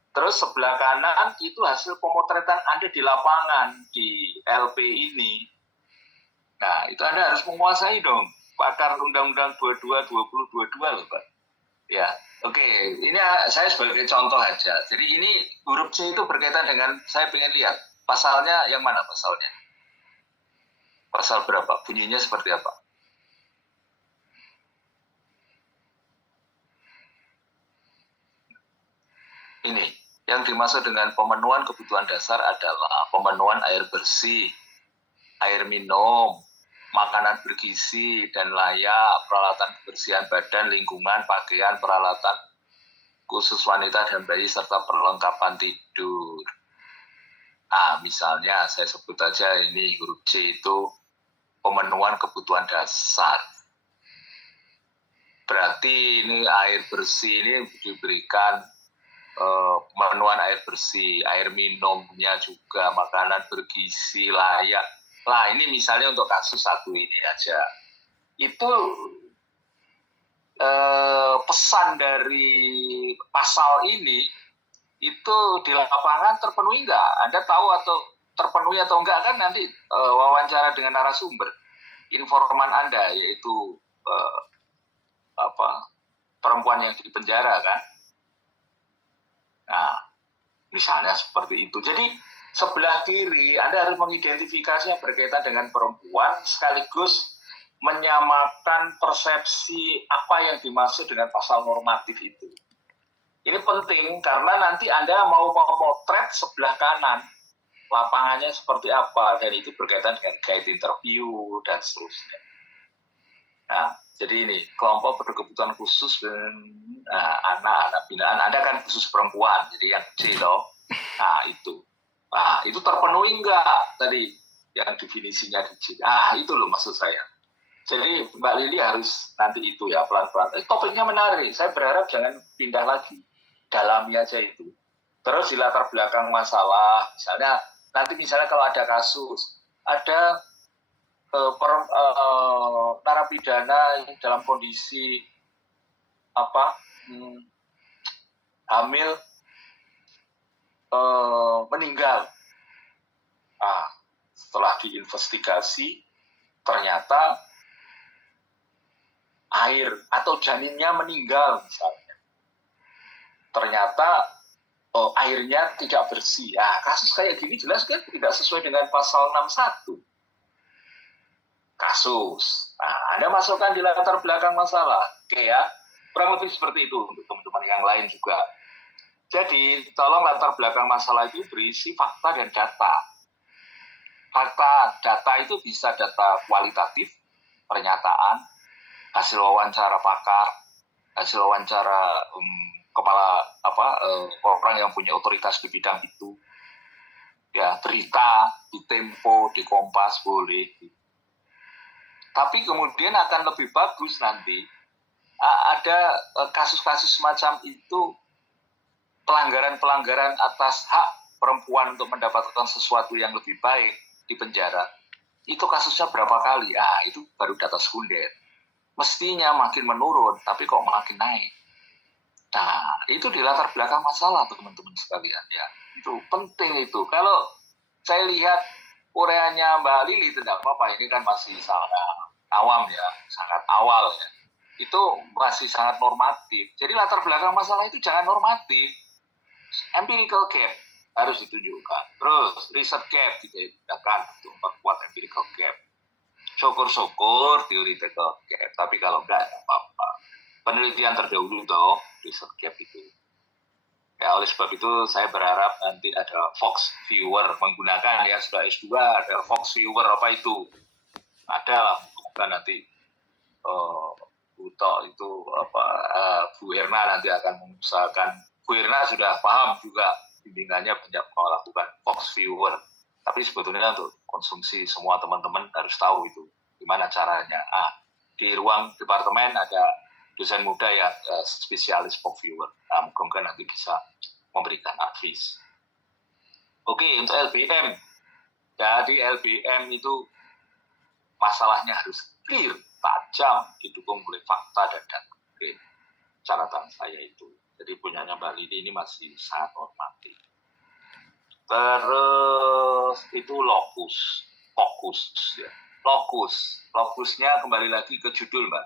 Terus sebelah kanan itu hasil pemotretan Anda di lapangan, di LP ini. Nah, itu Anda harus menguasai dong. Pakar Undang-Undang 22, 2022 loh, Pak. Ya, oke. Ini saya sebagai contoh aja. Jadi ini huruf C itu berkaitan dengan, saya pengen lihat. Pasalnya yang mana pasalnya? Pasal berapa? Bunyinya seperti apa? Ini, yang dimaksud dengan pemenuhan kebutuhan dasar adalah pemenuhan air bersih, air minum, makanan bergizi dan layak, peralatan kebersihan badan, lingkungan, pakaian, peralatan khusus wanita dan bayi, serta perlengkapan tidur. Nah, misalnya saya sebut aja ini huruf C itu pemenuhan kebutuhan dasar. Berarti ini air bersih ini diberikan pemenuhan air bersih, air minumnya juga, makanan bergizi, layak. Lah ini misalnya untuk kasus satu ini aja. Itu pesan dari pasal ini itu di lapangan terpenuhi nggak? Anda tahu atau terpenuhi atau enggak kan nanti wawancara dengan narasumber. Informan Anda yaitu perempuan yang di penjara kan. Nah, misalnya seperti itu. Jadi sebelah kiri Anda harus mengidentifikasi yang berkaitan dengan perempuan sekaligus menyamakan persepsi apa yang dimaksud dengan pasal normatif itu. Ini penting karena nanti Anda mau memotret sebelah kanan lapangannya seperti apa, dan itu berkaitan dengan guide interview dan seterusnya. Nah, jadi ini kelompok berkebutuhan khusus dan anak-anak binaan. Anda kan khusus perempuan, jadi yang C loh. Nah itu terpenuhi enggak tadi yang definisinya di C? Itu loh maksud saya. Jadi Mbak Lili harus nanti itu ya pelan-pelan. Topiknya menarik. Saya berharap jangan pindah lagi, dalami aja itu. Terus di latar belakang masalah, misalnya kalau ada kasus, ada narapidana dalam kondisi hamil meninggal. Setelah diinvestigasi ternyata air atau janinnya meninggal misalnya. Ternyata airnya tidak bersih. Kasus kayak gini jelas kan tidak sesuai dengan pasal 61. Kasus. Anda masukkan di latar belakang masalah. Oke ya. Kurang lebih seperti itu untuk teman-teman yang lain juga. Jadi, tolong latar belakang masalah itu berisi fakta dan data. Data itu bisa data kualitatif, pernyataan, hasil wawancara pakar, hasil wawancara kepala orang yang punya otoritas di bidang itu. ya berita di Tempo, di Kompas boleh. Tapi kemudian akan lebih bagus nanti ada kasus-kasus semacam itu, pelanggaran-pelanggaran atas hak perempuan untuk mendapatkan sesuatu yang lebih baik di penjara. Itu kasusnya berapa kali? Itu baru data sekunder. Mestinya makin menurun, tapi kok makin naik. Nah, itu di latar belakang masalah, teman-teman sekalian ya. Itu penting itu. Kalau saya lihat ureanya Mbak Lili, tidak apa-apa, ini kan masih sangat awam ya, sangat awal ya. Itu masih sangat normatif. Jadi latar belakang masalah itu jangan normatif. Empirical gap harus ditunjukkan. Terus research gap digunakan untuk memperkuat empirical gap. Syukur-syukur theoretical gap, tapi kalau enggak apa-apa. Penelitian terdahulu dong, research gap itu. Ya, oleh sebab itu saya berharap nanti ada Fox Viewer menggunakan ya, sudah S2 ada Fox Viewer apa itu. Ada lah, bukan nanti Bu Erna nanti akan mengusahakan. Bu Erna sudah paham juga, bimbingannya banyak melakukan Fox Viewer. Tapi sebetulnya untuk konsumsi semua teman-teman harus tahu itu gimana caranya. Di ruang departemen ada dosen muda ya, spesialis Fox Viewer. Mungkin nanti bisa memberikan advice. Oke, untuk LBM. Jadi LBM itu masalahnya harus clear, tajam, didukung oleh fakta dan data. Oke, catatan saya itu. Jadi punyanya Mbak Lili ini masih sangat normatif. Terus itu fokus ya. Lokusnya kembali lagi ke judul Mbak.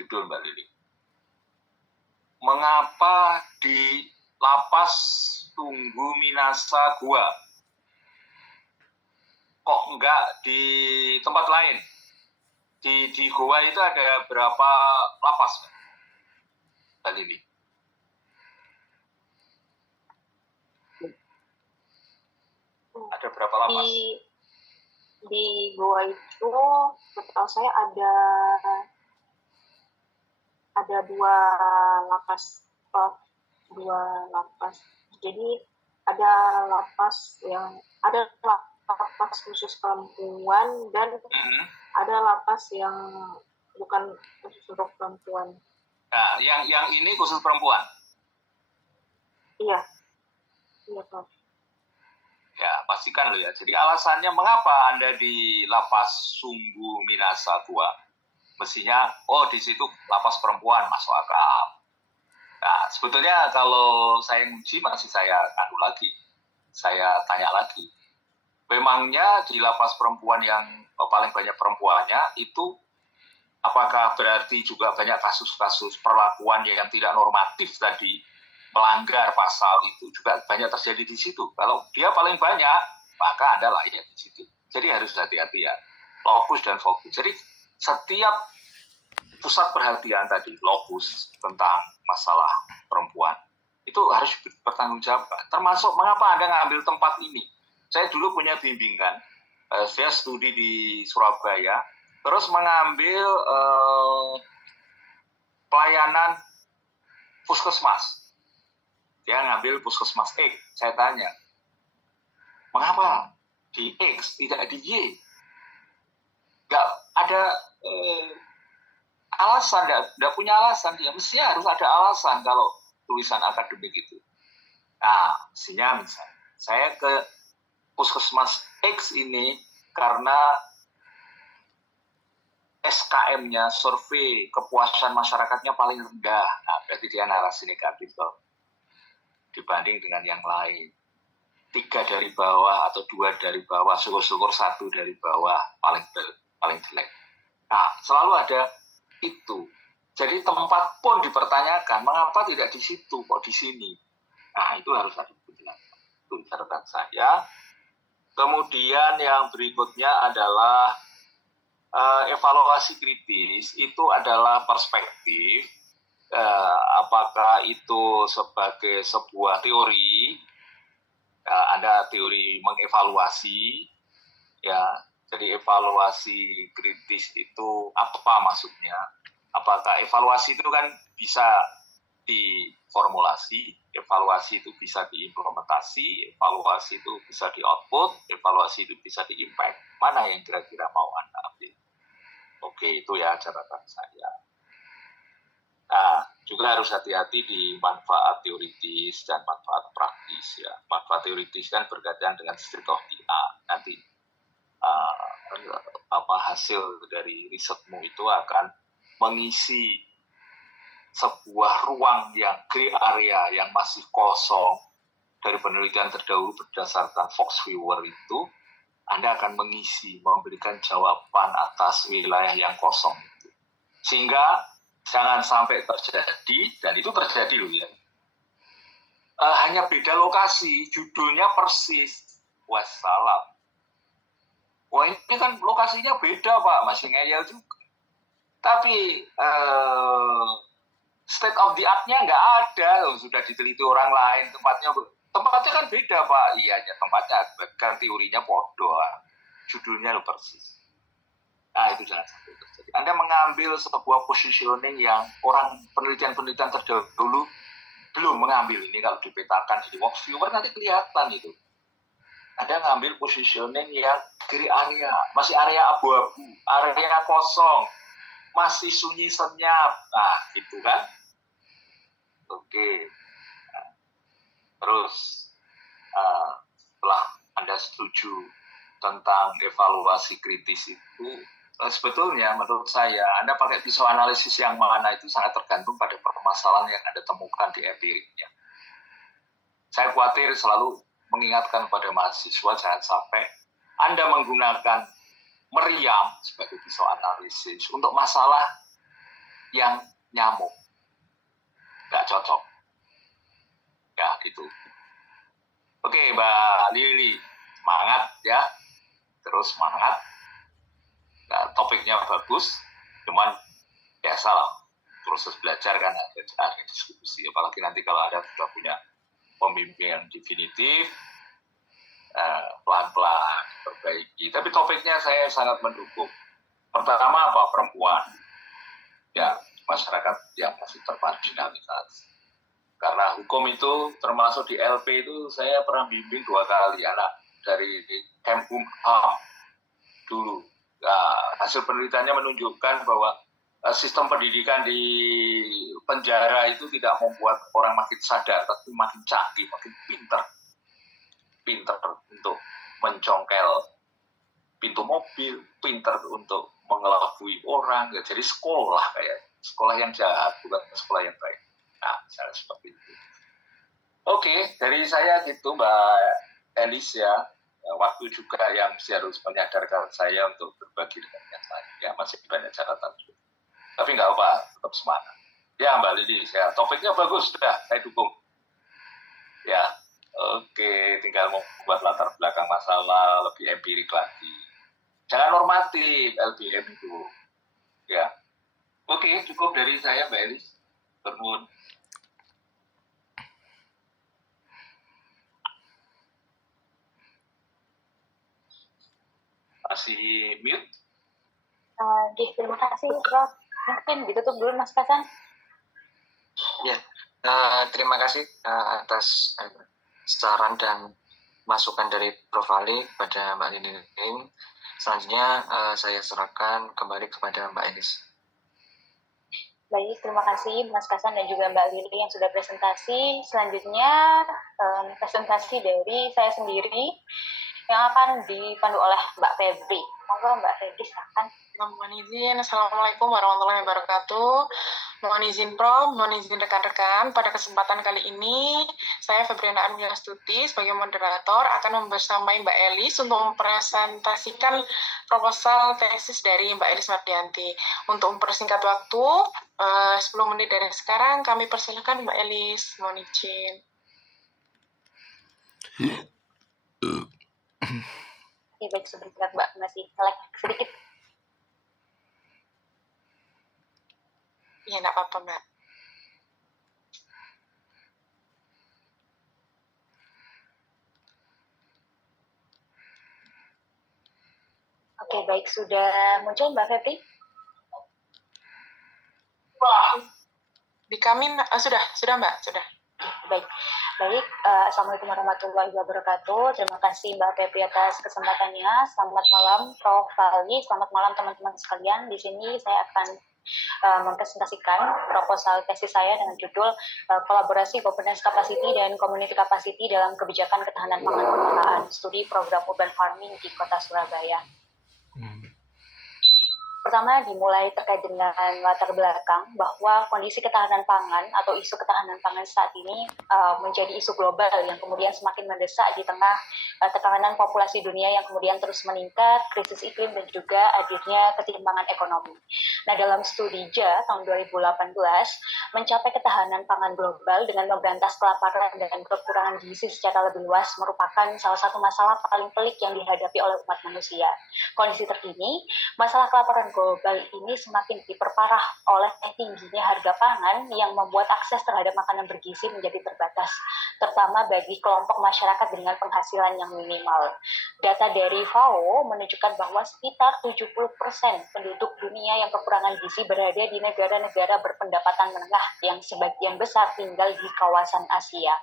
Judul Mbak Lili. Mengapa di Lapas Tunggu Minasa Gua? Kok enggak di tempat lain? Di Goa itu ada berapa lapas Mbak Lili? Ada berapa lapas? Di Goa itu setahu saya ada dua lapas. Jadi ada lapas khusus perempuan dan ada lapas yang bukan khusus untuk perempuan. Nah, yang ini khusus perempuan. Iya Prof. Ya, pastikan loh ya. Jadi alasannya mengapa Anda di Lapas Sunggu Minasa Gua? Mestinya, di situ lapas perempuan, masuk akal. Nah, sebetulnya kalau saya nguji masih saya tanya lagi. Memangnya di lapas perempuan yang paling banyak perempuannya itu, apakah berarti juga banyak kasus-kasus perlakuan yang tidak normatif tadi, melanggar pasal itu juga banyak terjadi di situ. Kalau dia paling banyak, maka Anda layak di situ. Jadi harus hati-hati ya, lokus dan fokus. Jadi setiap pusat perhatian tadi, lokus tentang masalah perempuan, itu harus bertanggungjawabkan. Termasuk mengapa Anda ngambil tempat ini. Saya dulu punya bimbingan, saya studi di Surabaya, terus mengambil pelayanan puskesmas. Dia ngambil puskesmas X. Saya tanya, mengapa di X tidak di Y? Nggak ada alasan, nggak punya alasan. Ya, mestinya harus ada alasan kalau tulisan akademik itu. Nah, misalnya saya ke puskesmas X ini karena SKM-nya, survei kepuasan masyarakatnya paling rendah. Nah, berarti dia narasi negatif loh, dibanding dengan yang lain. 3 dari bawah atau 2 dari bawah, syukur-syukur 1 dari bawah, paling jelek. Nah, selalu ada itu. Jadi tempat pun dipertanyakan, mengapa tidak di situ, kok di sini? Nah, itu harus ada penjelasan. Itu catatan saya. Kemudian yang berikutnya adalah evaluasi kritis. Itu adalah perspektif, apakah itu sebagai sebuah teori, ada teori mengevaluasi, ya. Jadi evaluasi kritis itu apa maksudnya? Apakah evaluasi itu kan bisa formulasi, evaluasi itu bisa diimplementasi, evaluasi itu bisa di-output, evaluasi itu bisa di-impact. Mana yang kira-kira mau Anda ambil? Oke, itu ya catatan saya. Nah, juga harus hati-hati di manfaat teoritis dan manfaat praktis ya. Manfaat teoritis kan berkaitan dengan state of the art. Nanti hasil dari risetmu itu akan mengisi sebuah ruang yang gray area yang masih kosong dari penelitian terdahulu berdasarkan Fox Viewer itu. Anda akan mengisi, memberikan jawaban atas wilayah yang kosong itu. Sehingga jangan sampai terjadi, dan itu terjadi loh ya, hanya beda lokasi, judulnya persis. Wassalam. Wah ini kan lokasinya beda Pak, masih ngeyel juga. Tapi state of the art-nya nggak ada, sudah diteliti orang lain, tempatnya kan beda Pak. Iya, tempatnya, kan teorinya bodoh, judulnya lo persis. Nah itu jangan sampai terjadi. Anda mengambil sebuah positioning yang orang penelitian-penelitian terdahulu belum mengambil. Ini kalau dipetakan di Fox Viewer nanti kelihatan itu. Anda ngambil positioning yang gray area, masih area abu-abu, area kosong, masih sunyi senyap. Nah gitu kan. Oke. Nah, terus setelah Anda setuju tentang evaluasi kritis itu, sebetulnya menurut saya Anda pakai pisau analisis yang mana itu sangat tergantung pada permasalahan yang Anda temukan di empiriknya. Saya khawatir selalu mengingatkan pada mahasiswa jangan sampai Anda menggunakan meriam sebagai pisau analisis untuk masalah yang nyamuk. Nggak cocok. Ya, itu. Oke, Mbak Lili, semangat ya. Terus semangat. Nah, topiknya bagus, cuman biasalah proses belajar kan ada diskusi, apalagi nanti kalau ada sudah punya pembimbing yang definitif, pelan-pelan perbaiki. Tapi topiknya saya sangat mendukung. Pertama apa? Perempuan. Ya, masyarakat yang masih termarginalisasi. Karena hukum itu termasuk di LP itu saya pernah bimbing 2 kali anak dari Kemkumham dulu. Hasil penelitiannya menunjukkan bahwa sistem pendidikan di penjara itu tidak membuat orang makin sadar, tapi makin canggih, makin pinter untuk mencongkel pintu mobil, pinter untuk mengelabui orang. Jadi sekolah yang jahat, bukan sekolah yang baik. Nah, misalnya seperti itu. Oke, dari saya gitu Mbak Elis ya. Waktu juga yang harus menyadarkan saya untuk berbagi dengan yang lain. Ya, masih banyak catatan juga. Tapi nggak apa, tetap semangat. Ya Mbak Lili, ya, topiknya bagus, sudah saya dukung. Ya, oke, tinggal membuat latar belakang masalah lebih empirik lagi. Jangan normatif LBM itu. Ya, oke, cukup dari saya Mbak Elis. Bernuwun. Masih mute? Terima kasih Prof. Mungkin ditutup dulu Mas Kasan. Ya, terima kasih atas saran dan masukan dari Prof. Ali kepada Mbak Lilin. Selanjutnya saya serahkan kembali kepada Mbak Elis. Baik, terima kasih Mas Kasan dan juga Mbak Lili yang sudah presentasi. Selanjutnya presentasi dari saya sendiri yang akan dipandu oleh Mbak Febri. Monggo Mbak Febri silakan. Mohon izin, Assalamualaikum warahmatullahi wabarakatuh. Mohon izin Prof, mohon izin rekan-rekan. Pada kesempatan kali ini, saya Febriana Armiastuti sebagai moderator akan membersamai Mbak Elis untuk mempresentasikan proposal tesis dari Mbak Elis Mardianti. Untuk mempersingkat waktu, 10 menit dari sekarang kami persilakan Mbak Elis. Mohon izin. Oke, baik, sebentar Mbak, masih lag sedikit. Iya, enggak apa-apa, Mbak. Oke, baik, sudah muncul Mbak Febri? Di kami sudah Mbak, sudah. Baik, baik. Assalamualaikum warahmatullahi wabarakatuh. Terima kasih Mbak Febri atas kesempatannya. Selamat malam Prof. Fali. Selamat malam teman-teman sekalian. Di sini saya akan mempresentasikan proposal tesis saya dengan judul Kolaborasi Governance Capacity dan Community Capacity dalam Kebijakan Ketahanan Pangan Perkotaan, Studi Program Urban Farming di Kota Surabaya. Pertama dimulai terkait dengan latar belakang bahwa kondisi ketahanan pangan atau isu ketahanan pangan saat ini menjadi isu global yang kemudian semakin mendesak di tengah tekanan populasi dunia yang kemudian terus meningkat, krisis iklim dan juga hadirnya ketimpangan ekonomi. Nah, dalam studi JA tahun 2018 mencapai ketahanan pangan global dengan memberantas kelaparan dan kekurangan gizi secara lebih luas merupakan salah satu masalah paling pelik yang dihadapi oleh umat manusia. Kondisi terkini, masalah kelaparan global ini semakin diperparah oleh tingginya harga pangan yang membuat akses terhadap makanan bergizi menjadi terbatas, terutama bagi kelompok masyarakat dengan penghasilan yang minimal. Data dari FAO menunjukkan bahwa sekitar 70% penduduk dunia yang kekurangan gizi berada di negara-negara berpendapatan menengah yang sebagian besar tinggal di kawasan Asia.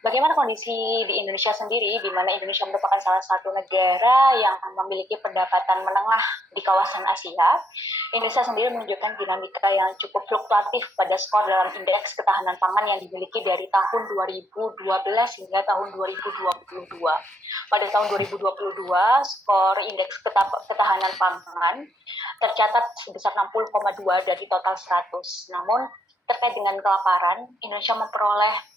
Bagaimana kondisi di Indonesia sendiri, di mana Indonesia merupakan salah satu negara yang memiliki pendapatan menengah di kawasan Asia. Indonesia sendiri menunjukkan dinamika yang cukup fluktuatif pada skor dalam indeks ketahanan pangan yang dimiliki dari tahun 2012 hingga tahun 2022. Pada tahun 2022, skor indeks ketahanan pangan tercatat sebesar 60,2 dari total 100. Namun, terkait dengan kelaparan, Indonesia memperoleh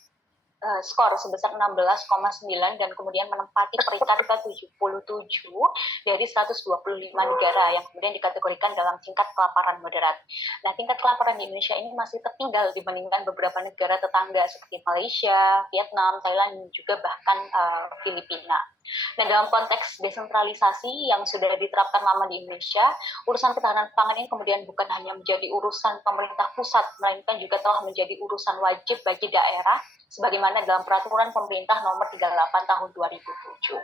skor sebesar 16,9 dan kemudian menempati peringkat ke-77 dari 125 negara yang kemudian dikategorikan dalam tingkat kelaparan moderat. Nah, tingkat kelaparan di Indonesia ini masih tertinggal dibandingkan beberapa negara tetangga seperti Malaysia, Vietnam, Thailand, dan juga bahkan Filipina. Nah, dalam konteks desentralisasi yang sudah diterapkan lama di Indonesia, urusan ketahanan pangan ini kemudian bukan hanya menjadi urusan pemerintah pusat, melainkan juga telah menjadi urusan wajib bagi daerah, sebagaimana dalam peraturan pemerintah nomor 38 tahun 2007.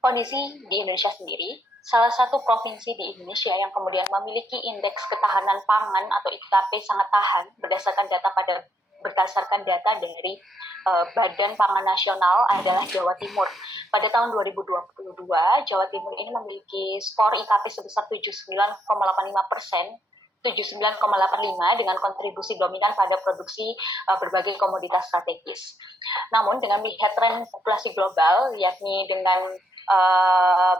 Kondisi di Indonesia sendiri, salah satu provinsi di Indonesia yang kemudian memiliki indeks ketahanan pangan atau IKP sangat tahan berdasarkan data dari Badan Pangan Nasional adalah Jawa Timur. Pada tahun 2022, Jawa Timur ini memiliki skor IKP sebesar 79,85 dengan kontribusi dominan pada produksi berbagai komoditas strategis. Namun dengan melihat tren populasi global, yakni dengan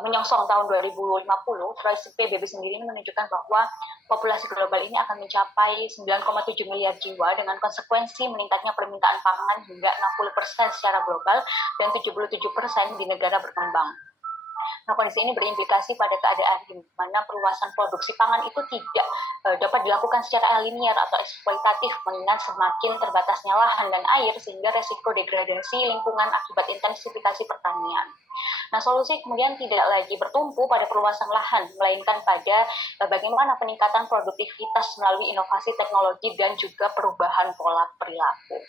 menyongsong tahun 2050, proyeksi PBB sendiri ini menunjukkan bahwa populasi global ini akan mencapai 9,7 miliar jiwa dengan konsekuensi meningkatnya permintaan pangan hingga 60% secara global dan 77% di negara berkembang. Nah, kondisi ini berimplikasi pada keadaan di mana perluasan produksi pangan itu tidak dapat dilakukan secara linear atau eksploitatif mengingat semakin terbatasnya lahan dan air sehingga resiko degradasi lingkungan akibat intensifikasi pertanian. Nah, solusi kemudian tidak lagi bertumpu pada perluasan lahan, melainkan pada bagaimana peningkatan produktivitas melalui inovasi teknologi dan juga perubahan pola perilaku.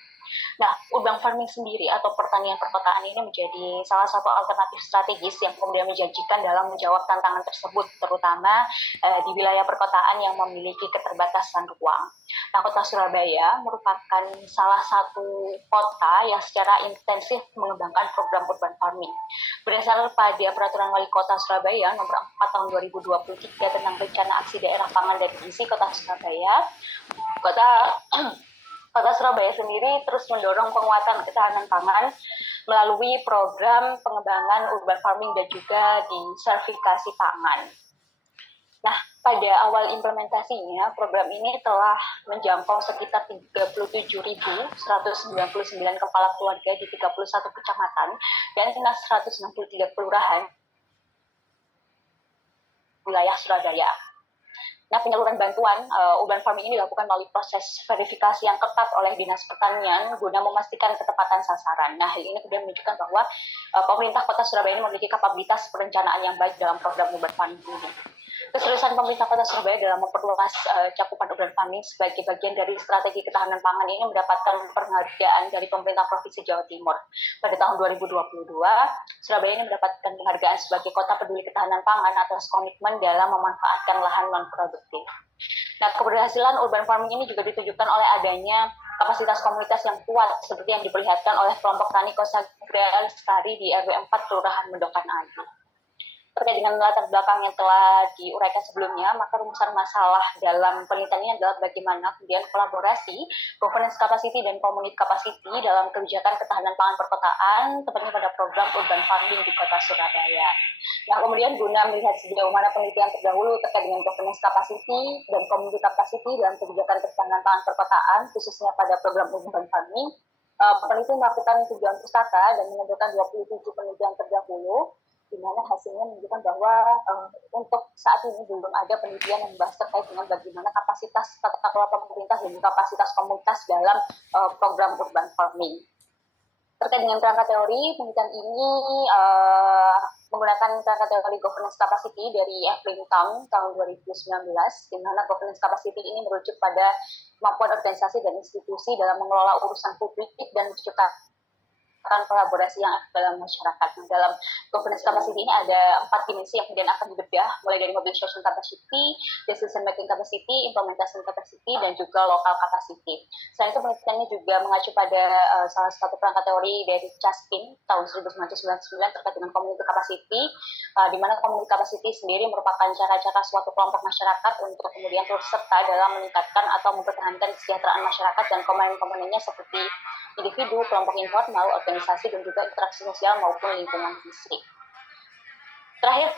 Nah, urban farming sendiri atau pertanian perkotaan ini menjadi salah satu alternatif strategis yang kemudian menjanjikan dalam menjawab tantangan tersebut, terutama di wilayah perkotaan yang memiliki keterbatasan ruang. Nah, Kota Surabaya merupakan salah satu kota yang secara intensif mengembangkan program urban farming. Berdasarkan pada Peraturan Wali Kota Surabaya Nomor 4 Tahun 2023 tentang Rencana Aksi Daerah Pangan dan Gizi Kota Surabaya, Kota Surabaya sendiri terus mendorong penguatan ketahanan pangan melalui program pengembangan urban farming dan juga disertifikasi pangan. Nah, pada awal implementasinya, program ini telah menjangkau sekitar 37.199 kepala keluarga di 31 kecamatan dan 163 kelurahan wilayah Surabaya. Nah, penyaluran bantuan urban farming ini dilakukan melalui proses verifikasi yang ketat oleh Dinas Pertanian guna memastikan ketepatan sasaran. Nah, hal ini kemudian menunjukkan bahwa pemerintah Kota Surabaya ini memiliki kapabilitas perencanaan yang baik dalam program urban farming ini. Keseriusan pemerintah Kota Surabaya dalam memperluas cakupan urban farming sebagai bagian dari strategi ketahanan pangan ini mendapatkan penghargaan dari pemerintah Provinsi Jawa Timur. Pada tahun 2022, Surabaya ini mendapatkan penghargaan sebagai Kota Peduli Ketahanan Pangan atas komitmen dalam memanfaatkan lahan non-produktif. Nah, keberhasilan urban farming ini juga ditujukan oleh adanya kapasitas komunitas yang kuat seperti yang diperlihatkan oleh kelompok tani Kosagria Lestari di RW 4 Kelurahan Mendokan Adi. Terkait dengan latar belakang yang telah diuraikan sebelumnya, maka rumusan masalah dalam penelitian ini adalah bagaimana kemudian kolaborasi, governance capacity, dan community capacity dalam kebijakan ketahanan pangan perkotaan, tepatnya pada program urban farming di Kota Surabaya. Nah, kemudian guna melihat sejauh mana penelitian terdahulu terkait dengan governance capacity dan community capacity dalam kebijakan ketahanan pangan perkotaan, khususnya pada program urban farming, peneliti melakukan tujuan pustaka dan mengumpulkan 27 penelitian terdahulu, di mana hasilnya menunjukkan bahwa untuk saat ini belum ada penelitian yang membahas terkait dengan bagaimana kapasitas tata kelola pemerintah dan kapasitas komunitas dalam program urban farming. Terkait dengan kerangka teori, penelitian ini menggunakan kerangka teori governance capacity dari Evelyn Tam tahun 2019, di mana governance capacity ini merujuk pada kemampuan organisasi dan institusi dalam mengelola urusan publik dan menciptakan kolaborasi yang dalam masyarakat. Dalam governance capacity ini ada 4 dimensi yang kemudian akan dibedah, mulai dari mobilization capacity, decision making capacity, implementation capacity, dan juga local capacity. Selain itu, penelitian ini juga mengacu pada salah satu kerangka teori dari Chaspin tahun 1999 terkait dengan community capacity, di mana community capacity sendiri merupakan cara-cara suatu kelompok masyarakat untuk kemudian turut serta dalam meningkatkan atau mempertahankan kesejahteraan masyarakat dan komponen-komponennya seperti individu, kelompok informal, organisasi, dan juga interaksi sosial maupun lingkungan fisik. Terakhir,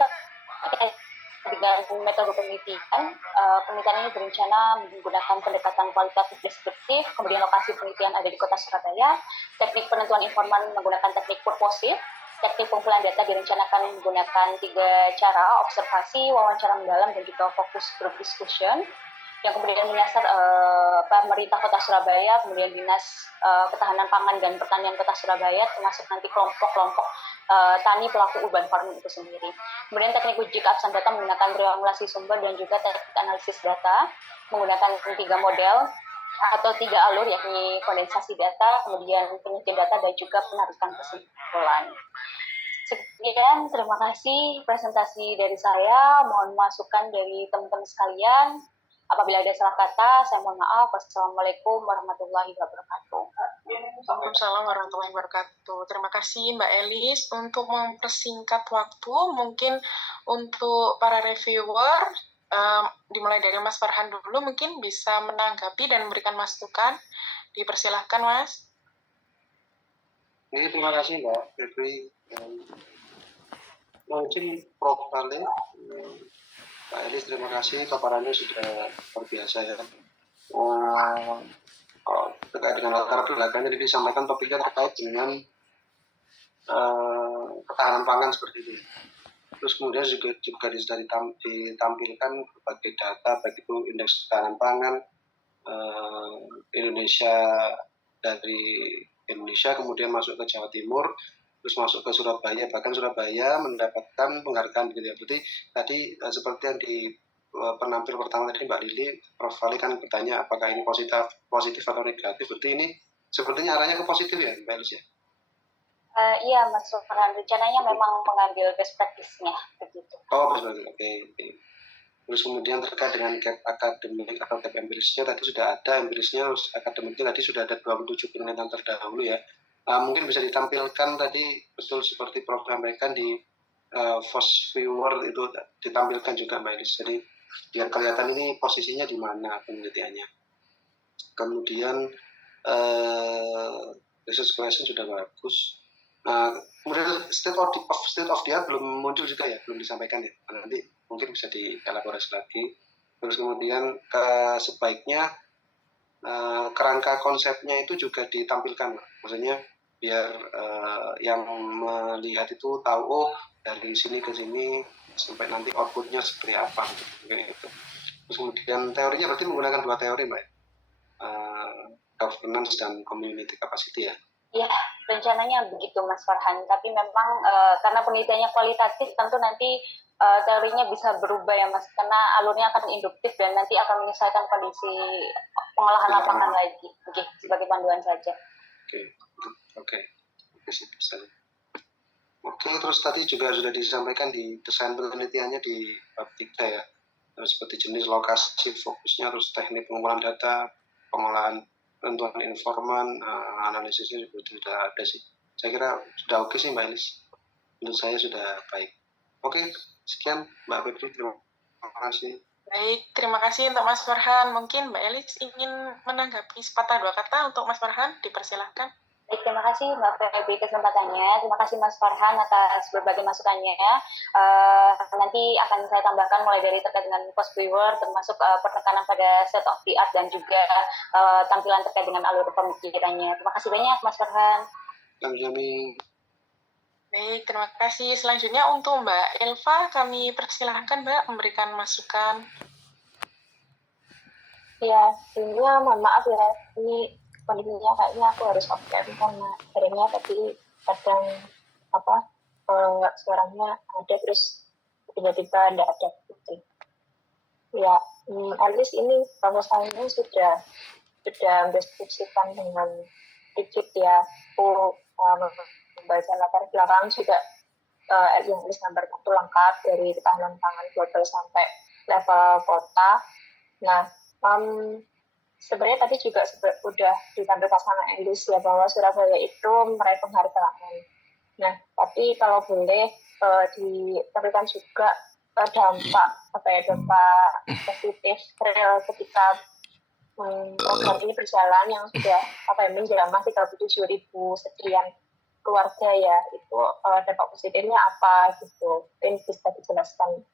dengan metode penelitian, penelitian ini berencana menggunakan pendekatan kualitatif deskriptif, kemudian lokasi penelitian ada di Kota Surabaya, teknik penentuan informan menggunakan teknik purposif, teknik pengumpulan data direncanakan menggunakan 3 cara, observasi, wawancara mendalam, dan juga fokus group discussion, yang kemudian menyasar pemerintah Kota Surabaya, kemudian Dinas Ketahanan Pangan dan Pertanian Kota Surabaya, termasuk nanti kelompok-kelompok tani pelaku urban farming itu sendiri. Kemudian teknik uji keabsahan data menggunakan triangulasi sumber dan juga teknik analisis data menggunakan 3 model atau 3 alur, yakni kondensasi data, kemudian penyajian data, dan juga penarikan kesimpulan. Sekian, terima kasih presentasi dari saya. Mohon masukan dari teman-teman sekalian. Apabila ada salah kata, saya mohon maaf. Wassalamualaikum warahmatullahi wabarakatuh. Waalaikumsalam warahmatullahi wabarakatuh. Terima kasih Mbak Elis. Untuk mempersingkat waktu, mungkin untuk para reviewer, dimulai dari Mas Farhan dulu, mungkin bisa menanggapi dan memberikan masukan. Dipersilahkan, Mas. Terima kasih Mbak Febri. Mungkin Prof. Kale, Pak Elis, terima kasih paparannya sudah luar biasa ya. Terkait dengan latar belakangnya, jadi disampaikan topiknya terkait dengan ketahanan pangan seperti ini. Terus kemudian juga sudah ditampilkan berbagai data, baik itu indeks ketahanan pangan Indonesia, dari Indonesia kemudian masuk ke Jawa Timur, terus masuk ke Surabaya, bahkan Surabaya mendapatkan penghargaan begitu ya. Berarti tadi seperti yang di penampil pertama tadi Mbak Lili, Prof. Ali kan bertanya apakah ini positif atau negatif. Berarti ini sepertinya arahnya ke positif ya Mbak Elis ya? Iya Mas Farhan, rencananya memang mengambil best practice-nya begitu. Oh, best practice, oke. Terus kemudian terkait dengan gap akademik atau gap empirisnya, tadi sudah ada empirisnya, terus akademiknya tadi sudah ada 27 penelitian terdahulu ya. Mungkin bisa ditampilkan tadi betul seperti Prof sampaikan di Fast Viewer itu ditampilkan juga Mbak Elis. Jadi biar kelihatan ini posisinya di mana penelitiannya. Kemudian research question sudah bagus. Kemudian state of the art belum muncul juga ya, belum disampaikan ya. Nanti mungkin bisa dielaborasi lagi. Terus kemudian sebaiknya kerangka konsepnya itu juga ditampilkan, maksudnya biar yang melihat itu tahu, oh dari sini ke sini sampai nanti outputnya seperti apa gitu. Terus kemudian teorinya berarti menggunakan 2 teori Mbak, governance dan community capacity ya? Iya, rencananya begitu Mas Farhan, tapi memang karena penelitiannya kualitatif, tentu nanti teorinya bisa berubah ya Mas, karena alurnya akan induktif dan nanti akan menyesuaikan kondisi pengolahan lapangan lagi. Oke, sebagai panduan saja. Oke, bisa. Oke, terus tadi juga sudah disampaikan di desain penelitiannya di bab 3 ya. seperti jenis, lokasi, fokusnya, terus teknik pengumpulan data, pengolahan tentuan informan, analisisnya juga sudah ada sih. Saya kira sudah oke sih Mbak Elis. Menurut saya sudah baik. Oke, sekian Mbak Febri, terima kasih. Baik, terima kasih untuk Mas Farhan. Mungkin Mbak Elis ingin menanggapi sepatah dua kata untuk Mas Farhan, dipersilahkan. Baik, terima kasih Mbak Febri kesempatannya. Terima kasih Mas Farhan atas berbagai masukannya. Nanti akan saya tambahkan mulai dari terkait dengan post viewer, termasuk penekanan pada set of the art dan juga tampilan terkait dengan alur pemikirannya. Terima kasih banyak Mas Farhan. Kami. Baik, terima kasih. Selanjutnya untuk Mbak Elva, kami persilahkan Mbak memberikan masukan. Ya, sebelumnya mohon maaf ya, ini kondisinya kayaknya aku harus off-cam karena akhirnya tadi kadang suaranya ada terus tiba-tiba tidak ada gitu. Ya, at least ini proposalnya sudah mendeskripsikan dengan dikit ya. Aku membaca latar belakang juga yang tulis gambar itu lengkap dari ketahanan pangan global sampai level kota. Nah, sebenarnya tadi juga udah ditampilkan sama Elis ya bahwa Surabaya itu meraih penghargaan. Nah, tapi kalau boleh ditampilkan juga dampak positif real ketika program ini berjalan yang sudah menjamah 37.000 sekian keluarga ya, itu dampak positifnya apa gitu, mungkin bisa dijelaskan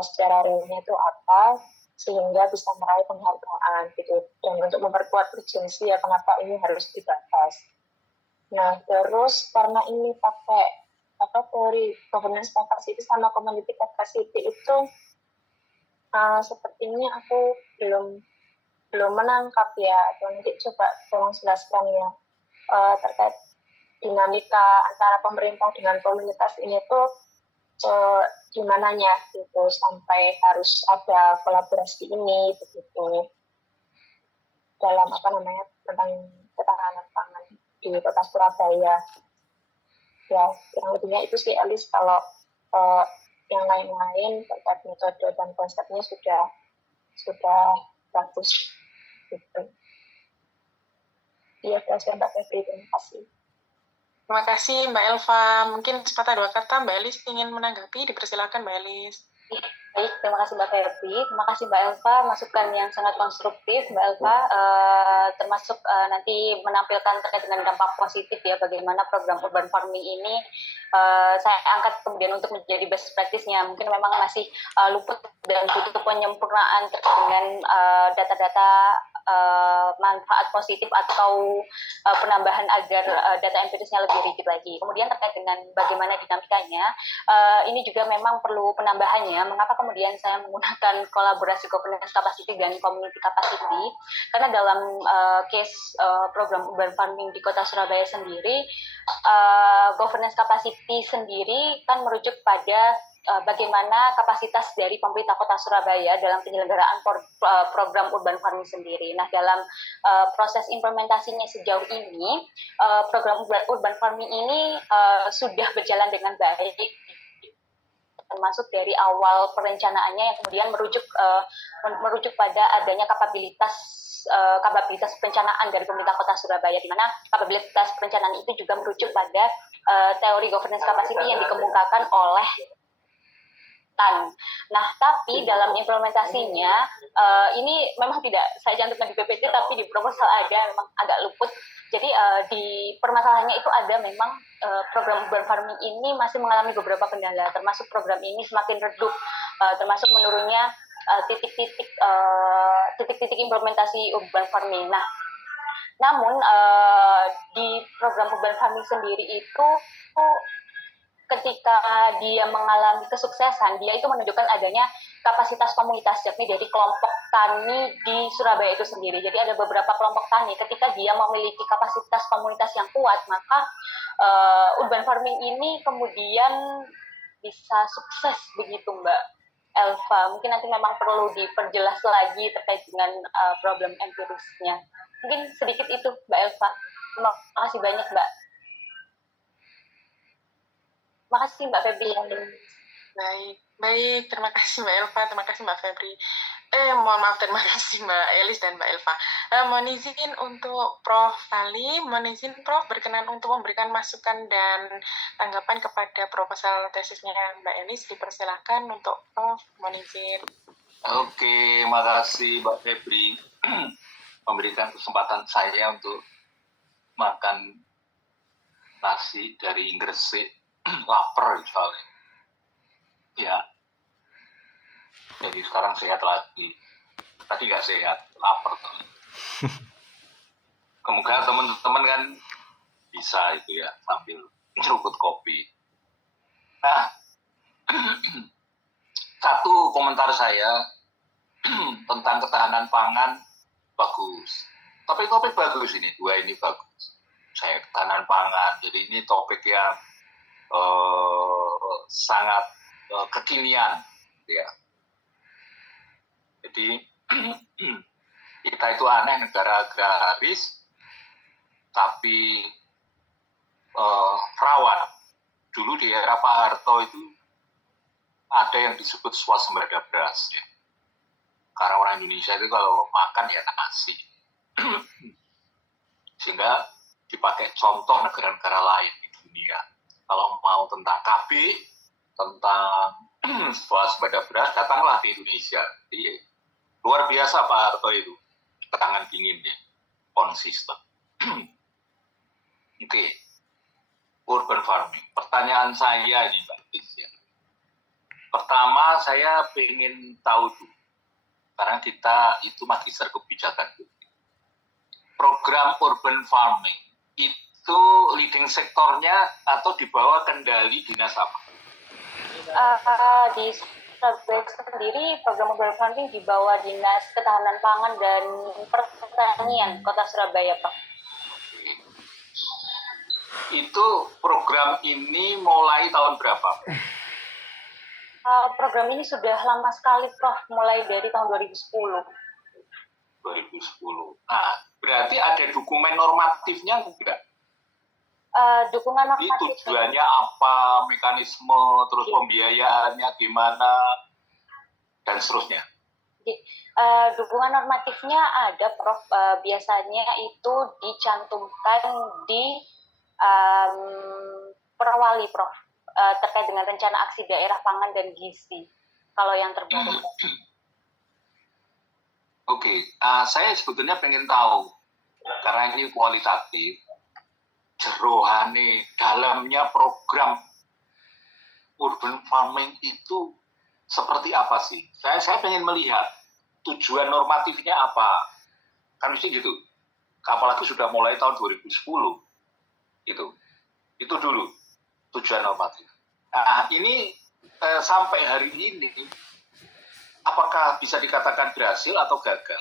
secara realnya itu apa sehingga bisa meraih penghargaan gitu, dan untuk memperkuat urgensi ya kenapa ini harus dibahas. Nah terus karena ini pakai teori governance capacity sama community capacity itu sepertinya aku belum menangkap ya, atau nanti coba tolong jelaskan ya terkait dinamika antara pemerintah dengan komunitas ini tuh gimananya gitu sampai harus ada kolaborasi ini begitu dalam tentang ketahanan pangan di kota Surabaya. Ya, kurang lebihnya itu sih Elis. Kalau yang lain-lain terkait metode dan konsepnya sudah bagus gitu. Iya, saya Mbak Febri, terima kasih. Terima kasih Mbak Elva. Mungkin sepatah dua kata Mbak Elis ingin menanggapi, dipersilakan Mbak Elis. Baik, terima kasih Mbak Febri, terima kasih Mbak Elva, masukan yang sangat konstruktif Mbak Elva, termasuk nanti menampilkan terkait dengan dampak positif ya, bagaimana program urban farming ini saya angkat kemudian untuk menjadi best practice-nya. Mungkin memang masih luput dan butuh penyempurnaan terkait dengan data-data manfaat positif atau penambahan agar data empirisnya lebih rigid lagi. Kemudian terkait dengan bagaimana dinamikanya, ini juga memang perlu penambahannya. Mengapa kemudian saya menggunakan kolaborasi governance capacity dan community capacity? Karena dalam case program urban farming di kota Surabaya sendiri, governance capacity sendiri kan merujuk pada bagaimana kapasitas dari pemerintah kota Surabaya dalam penyelenggaraan program urban farming sendiri. Nah, dalam proses implementasinya sejauh ini, program urban farming ini sudah berjalan dengan baik, termasuk dari awal perencanaannya yang kemudian merujuk pada adanya kapabilitas perencanaan dari pemerintah kota Surabaya, di mana kapabilitas perencanaan itu juga merujuk pada teori governance capacity yang dikemukakan oleh TAN. Nah, tapi dalam implementasinya ini memang tidak saya cantumkan di PPT, tapi di proposal ada, memang agak luput. Jadi di permasalahannya itu ada memang program urban farming ini masih mengalami beberapa kendala, termasuk program ini semakin redup, termasuk menurunnya titik-titik implementasi urban farming. Nah, namun di program urban farming sendiri itu ketika dia mengalami kesuksesan, dia itu menunjukkan adanya kapasitas komunitas, yakni dari kelompok tani di Surabaya itu sendiri. Jadi ada beberapa kelompok tani, ketika dia memiliki kapasitas komunitas yang kuat, maka urban farming ini kemudian bisa sukses begitu Mbak Elva. Mungkin nanti memang perlu diperjelas lagi terkait dengan problem empirisnya. Mungkin sedikit itu Mbak Elva. Terima kasih banyak Mbak. Makasih Mbak Febri. Baik, Baik, terima kasih Mbak Elva, terima kasih Mbak Febri. Mohon maaf, terima kasih Mbak Elis dan Mbak Elva. Mohon izin untuk Prof. Fali, mohon izin Prof. berkenan untuk memberikan masukan dan tanggapan kepada proposal tesisnya Mbak Elis. Dipersilakan untuk Prof. Mohon izin. Oke, makasih Mbak Febri memberikan kesempatan saya untuk makan nasi dari Gresik. Lapar soalnya. Ya. Jadi sekarang sehat lagi. Tadi nggak sehat, lapar. Kemudian teman-teman kan bisa itu ya sambil nyeruput kopi. Nah, satu komentar saya tentang ketahanan pangan bagus. Topik-topik bagus ini, dua ini bagus. Saya ketahanan pangan, jadi ini topik yang sangat kekinian, ya. Jadi kita itu aneh negara agraris, tapi rawan. Dulu di era Pak Harto itu ada yang disebut swasembada beras, ya. Karena orang Indonesia itu kalau makan ya nasi. Sehingga dipakai contoh negara-negara lain di dunia. Kalau mau tentang KB, tentang swasembada beras, datanglah ke Indonesia. Jadi, luar biasa Pak Harto itu. Tangan dingin ya, konsisten. Oke. Urban farming. Pertanyaan saya ini Mbak Tis, ya. Pertama, saya ingin tahu dulu. Karena kita itu magister kebijakan. Program urban farming itu leading sektornya atau di bawah kendali dinas apa? Di Surabaya sendiri program urban farming di bawah Dinas Ketahanan Pangan dan Pertanian Kota Surabaya, Pak. Itu program ini mulai tahun berapa? Program ini sudah lama sekali, Prof. Mulai dari tahun 2010. 2010. Nah, berarti ada dokumen normatifnya enggak? Dukungan Jadi normatif. tujuannya apa, mekanisme, terus pembiayaannya gimana, dan seterusnya. Dukungan normatifnya ada, Prof. Biasanya itu dicantumkan di Perwali, Prof. Terkait dengan rencana aksi daerah pangan dan gizi. Kalau yang terbaru. Oke, saya sebetulnya pengen tahu, karena ini kualitatif, jerohane dalamnya program urban farming itu seperti apa sih? Saya pengen melihat tujuan normatifnya apa. Kan mesti gitu. Apalagi sudah mulai tahun 2010. Itu dulu tujuan normatif. Nah, ini sampai hari ini apakah bisa dikatakan berhasil atau gagal?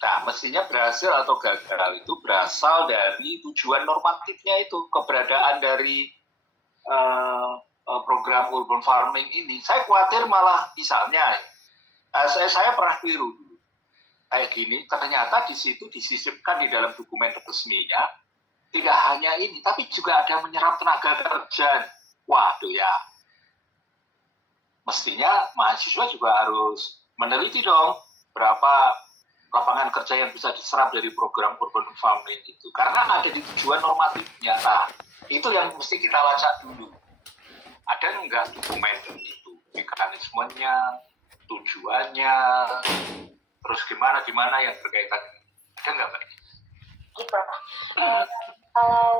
Nah, mestinya berhasil atau gagal itu berasal dari tujuan normatifnya itu, keberadaan dari program urban farming ini. Saya khawatir malah misalnya, saya pernah keliru dulu. Kayak gini, ternyata di situ disisipkan di dalam dokumen resminya, tidak hanya ini, tapi juga ada menyerap tenaga kerja. Waduh ya, mestinya mahasiswa juga harus meneliti dong berapa lapangan kerja yang bisa diserap dari program urban farming itu, karena ada di tujuan normatifnya. Nah, itu yang mesti kita lacak dulu. Ada enggak dokumen itu, mekanismenya, tujuannya, terus gimana yang berkaitan, ada enggak Mbak? Kalau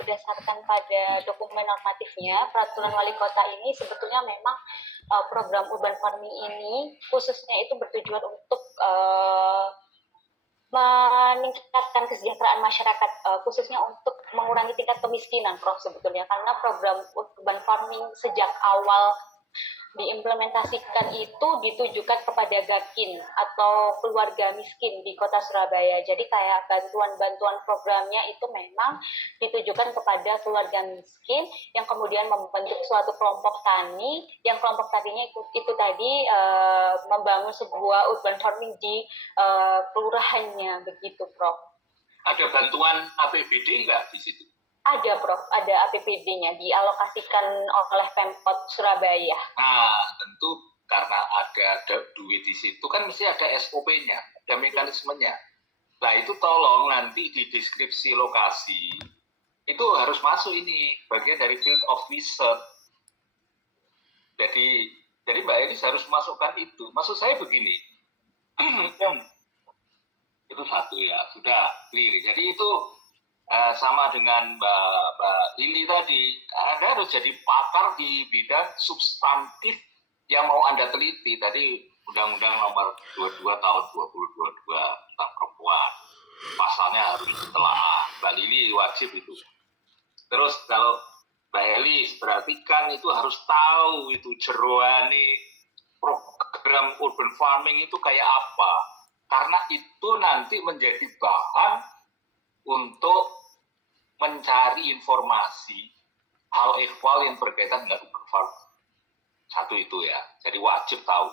berdasarkan pada dokumen normatifnya, peraturan wali kota ini sebetulnya memang program urban farming ini khususnya itu bertujuan untuk meningkatkan kesejahteraan masyarakat, khususnya untuk mengurangi tingkat kemiskinan, Prof. Sebetulnya karena program urban farming sejak awal diimplementasikan itu ditujukan kepada gakin atau keluarga miskin di kota Surabaya. Jadi kayak bantuan-bantuan programnya itu memang ditujukan kepada keluarga miskin yang kemudian membentuk suatu kelompok tani, yang kelompok taninya itu tadi membangun sebuah urban farming di kelurahannya, begitu, Prof. Ada bantuan APBD enggak di situ? Ada, Prof. Ada APBD-nya dialokasikan oleh Pemkot Surabaya. Nah, tentu karena ada duit di situ kan mesti ada SOP-nya, ada mekanismenya. Nah, itu tolong nanti di deskripsi lokasi itu harus masuk ini bagian dari field of research. Jadi Mbak Elis harus masukkan itu. Maksud saya begini, itu satu ya, sudah clear. Jadi itu sama dengan Mbak Lili tadi, Anda harus jadi pakar di bidang substantif yang mau Anda teliti. Tadi Undang-Undang Nomor 22 Tahun 2022 tentang perempuan, pasalnya harus ditelaah. Mbak Lili wajib itu. Terus kalau Mbak Elis berarti kan itu harus tahu itu jeroani program urban farming itu kayak apa. Karena itu nanti menjadi bahan untuk mencari informasi hal ehwal yang berkaitan dengan urban farming. Satu itu ya, jadi wajib tahu.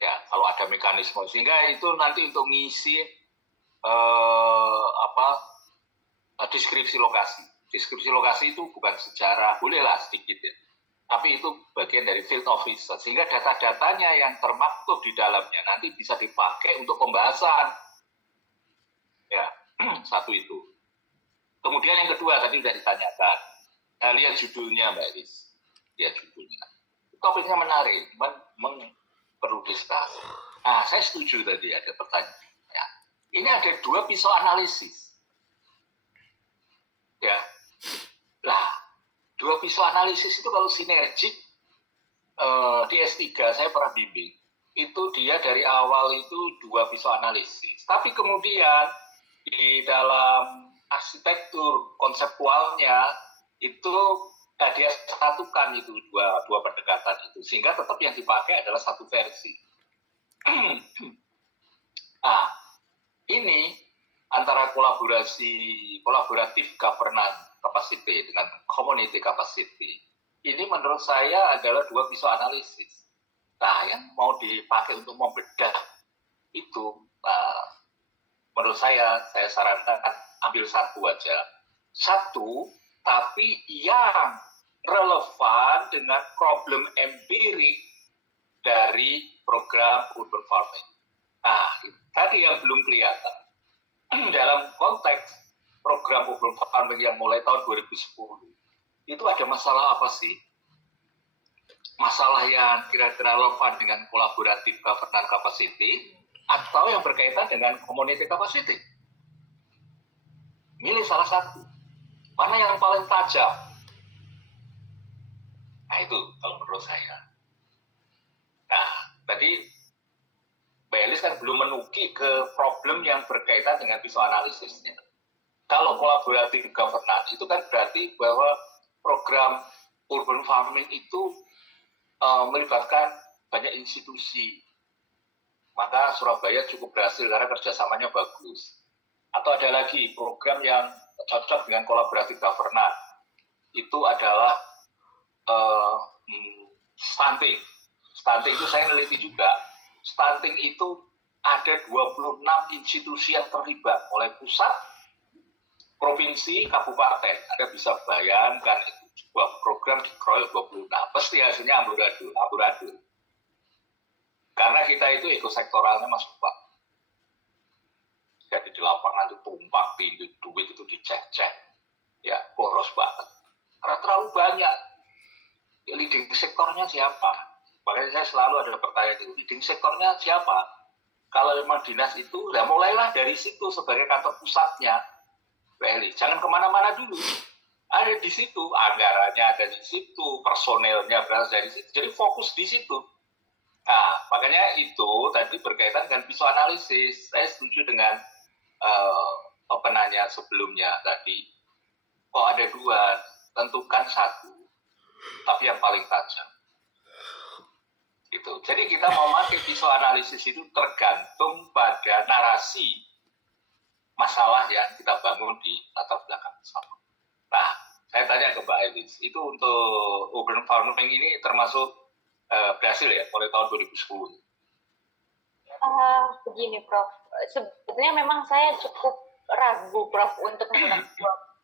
Ya, kalau ada mekanisme sehingga itu nanti untuk ngisi deskripsi lokasi. Deskripsi lokasi itu bukan sejarah, bolehlah sedikit ya. Tapi itu bagian dari field of research. Sehingga data-datanya yang termaktub di dalamnya nanti bisa dipakai untuk pembahasan. Ya, satu itu. Kemudian yang kedua tadi sudah ditanyakan. Lihat judulnya Mbak Elis. Lihat judulnya. Topiknya menarik, perlu diskusi. Nah, saya setuju tadi ada pertanyaan. Ya. Ini ada dua pisau analisis. Ya. Lah, dua pisau analisis itu kalau sinergik di S3 saya pernah bimbing. Itu dia dari awal itu dua pisau analisis. Tapi kemudian di dalam arsitektur konseptualnya itu dia satukan itu dua pendekatan itu sehingga tetap yang dipakai adalah satu versi. Nah, ini antara kolaboratif governance capacity dengan community capacity ini menurut saya adalah dua pisau analisis. Nah, yang mau dipakai untuk membedah itu menurut saya sarankan ambil satu aja. Satu, tapi yang relevan dengan problem empirik dari program urban farming. Nah, tadi yang belum kelihatan. Dalam konteks program urban farming yang mulai tahun 2010, itu ada masalah apa sih? Masalah yang kira-kira relevan dengan kolaboratif governance capacity atau yang berkaitan dengan community capacity? Milih salah satu. Mana yang paling tajam? Nah itu kalau menurut saya. Nah tadi Mbak Elis kan belum menuki ke problem yang berkaitan dengan pisau analisisnya. Kalau kolaboratif governance itu kan berarti bahwa program urban farming itu melibatkan banyak institusi. Maka Surabaya cukup berhasil karena kerjasamanya bagus. Atau ada lagi program yang cocok dengan kolaboratif governance. Itu adalah stunting. Stunting itu saya neliti juga. Stunting itu ada 26 institusi yang terlibat, mulai pusat, provinsi, kabupaten. Anda bisa bayangkan itu sebuah program dikeroyok 26. Pasti hasilnya amburadul. Karena kita itu ekosektoralnya masuk Pak. Jadi di lapangan itu tumpang tindih, duit itu dicek-cek. Ya, boros banget. Karena terlalu banyak. Ya, leading sektornya siapa? Makanya saya selalu ada pertanyaan itu, leading sektornya siapa? Kalau memang dinas itu, ya mulailah dari situ sebagai kantor pusatnya. Beli, jangan kemana-mana dulu. Ada di situ, anggarannya ada di situ, personelnya berasal dari situ. Jadi fokus di situ. Nah, makanya itu tadi berkaitan dengan pisau analisis. Saya setuju dengan penanya sebelumnya tadi. Kok ada dua, tentukan satu. Tapi yang paling tajam. Gitu. Jadi kita mau pakai pisau analisis itu tergantung pada narasi masalah yang kita bangun di latar belakang bersama. Nah, saya tanya ke Mbak Elis, itu untuk urban farming ini termasuk berhasil ya mulai tahun 2010? Begini Prof, sebetulnya memang saya cukup ragu Prof untuk menggunakan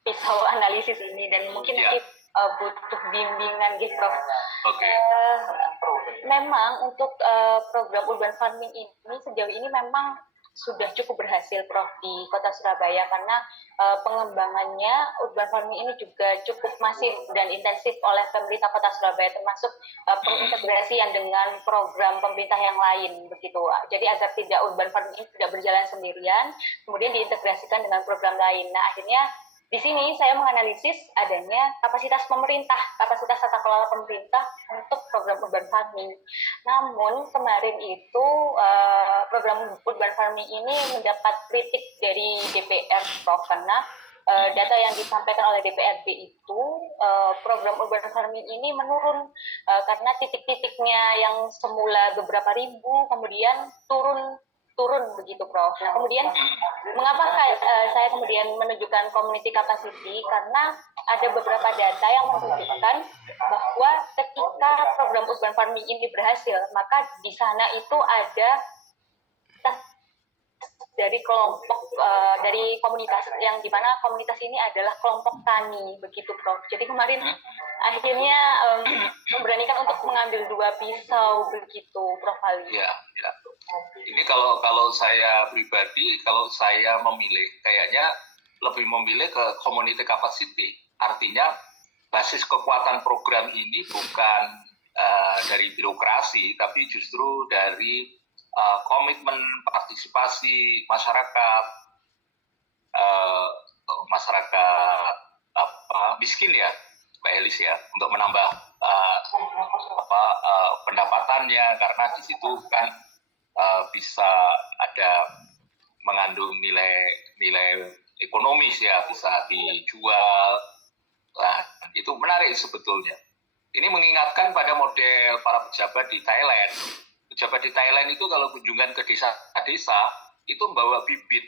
pisau analisis ini, dan mungkin Ya. butuh bimbingan gitu, Prof. Oke. Memang untuk program urban farming ini sejauh ini memang sudah cukup berhasil, Prof, di Kota Surabaya, karena pengembangannya urban farming ini juga cukup masif dan intensif oleh pemerintah Kota Surabaya, termasuk pengintegrasian dengan program pemerintah yang lain begitu. Jadi agar tidak urban farming ini tidak berjalan sendirian, kemudian diintegrasikan dengan program lain. Nah, akhirnya di sini saya menganalisis adanya kapasitas pemerintah, kapasitas tata kelola pemerintah untuk program urban farming. Namun kemarin itu program urban farming ini mendapat kritik dari DPR, Prof, karena data yang disampaikan oleh DPRD itu program urban farming ini menurun karena titik-titiknya yang semula beberapa ribu kemudian turun begitu, Prof. Nah, kemudian mengapa saya kemudian menunjukkan community capacity, karena ada beberapa data yang menunjukkan bahwa ketika program urban farming ini berhasil, maka di sana itu ada dari kelompok dari komunitas yang dimana komunitas ini adalah kelompok tani begitu, Prof. Jadi kemarin akhirnya memberanikan untuk mengambil 2 pisau begitu, Prof Ali. Ya. Ini kalau saya pribadi, kalau saya memilih, kayaknya lebih memilih ke community capacity. Artinya basis kekuatan program ini bukan dari birokrasi, tapi justru dari komitmen partisipasi masyarakat, masyarakat miskin ya, Mbak Elis ya, untuk menambah pendapatannya, karena di situ kan bisa ada mengandung nilai ekonomis ya, bisa dijual. Nah, itu menarik sebetulnya. Ini mengingatkan pada model para pejabat di Thailand. Pejabat di Thailand itu kalau kunjungan ke desa-desa itu membawa bibit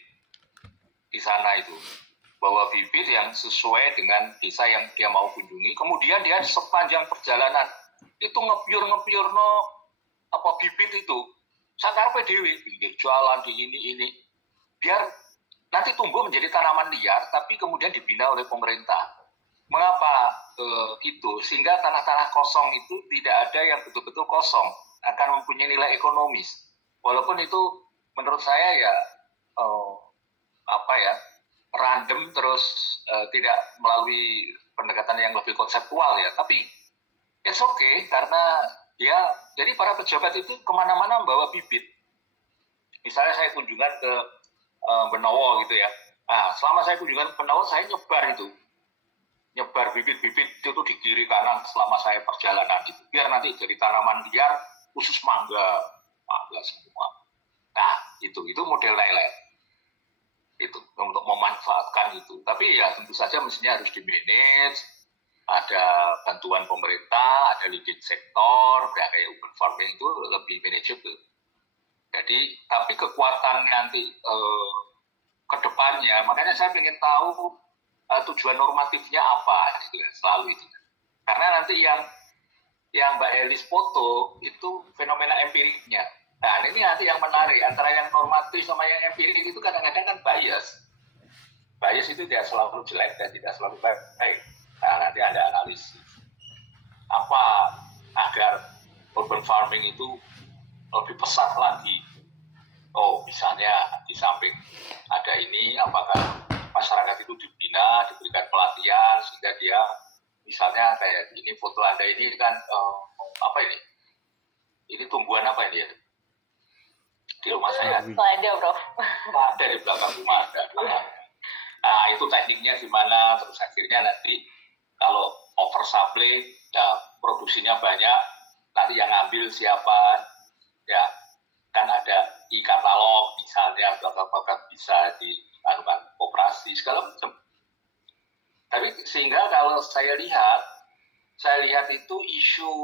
di sana itu. Bawa bibit yang sesuai dengan desa yang dia mau kunjungi. Kemudian dia sepanjang perjalanan itu ngepiur bibit itu. Sakarpe dewe, pinggir jalan di ini. Biar nanti tumbuh menjadi tanaman liar, tapi kemudian dibina oleh pemerintah. Mengapa itu? Sehingga tanah-tanah kosong itu tidak ada yang betul-betul kosong, akan mempunyai nilai ekonomis. Walaupun itu menurut saya ya random, terus tidak melalui pendekatan yang lebih konseptual ya. Tapi it's okay, karena jadi para pejabat itu kemana-mana membawa bibit. Misalnya saya kunjungan ke Benowo gitu ya. Nah, selama saya kunjungan ke Benowo, saya nyebar bibit-bibit itu di kiri kanan selama saya perjalanan itu, biar nanti jadi tanaman liar khusus mangga semua. Nah, itu model Thailand itu untuk memanfaatkan itu. Tapi ya tentu saja mestinya harus di-manage, ada bantuan pemerintah, ada leading sektor, kayak urban farming itu lebih manageable. Jadi, tapi kekuatan nanti ke depannya, makanya saya ingin tahu tujuan normatifnya apa, gitu ya, selalu itu. Karena nanti yang Mbak Elis foto itu fenomena empiriknya. Nah, ini nanti yang menarik, antara yang normatif sama yang empirik itu kadang-kadang kan bias. Bias itu tidak selalu jelek dan tidak selalu baik. Nah, nanti ada analisis. Apa agar urban farming itu lebih pesat lagi? Oh, misalnya di samping ada ini, apakah masyarakat itu dibina, diberikan pelatihan, sehingga dia misalnya kayak ini foto Anda ini kan apa ini? Ini tumbuhan apa ini ya? Di rumah saya. Ada, Prof. Ada di belakang rumah ada. Nah, itu tekniknya gimana? Terus akhirnya nanti kalau oversupply, ya produksinya banyak, nanti yang ngambil siapa? Ya, kan ada e-katalog misalnya, bakat-bakat bisa dilakukan koperasi segala macam. Tapi sehingga kalau saya lihat itu isu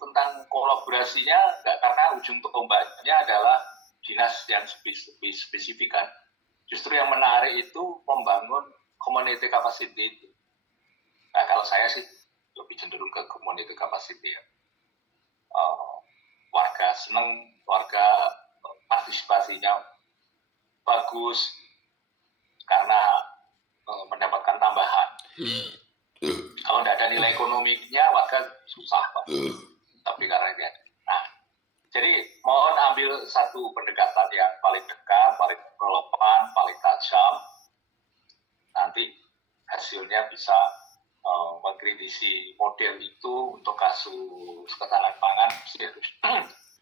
tentang kolaborasinya nggak, karena ujung tombaknya adalah dinas yang spesifik kan. Justru yang menarik itu membangun community capacity itu. Nah, kalau saya sih lebih cenderung ke community capacity ya. Warga seneng, warga partisipasinya bagus karena mendapatkan tambahan. Kalau tidak ada nilai ekonominya, maka susah, Pak. Tapi karena ini ada. Nah, jadi mohon ambil satu pendekatan yang paling dekat, paling relevan, paling tajam. Nanti hasilnya bisa mengkritisi model itu untuk kasus ketahanan pangan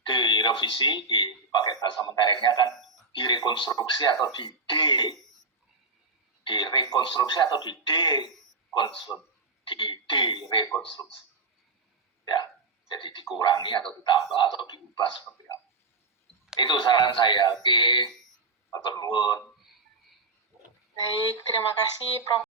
direvisi, dipakai bahasa menterengnya kan direkonstruksi atau direkonstruksi atau direkonstruksi. Ya, jadi dikurangi atau ditambah atau diubah seperti apa. Itu saran saya. Oke, matur nuwun. Baik, terima kasih Prof.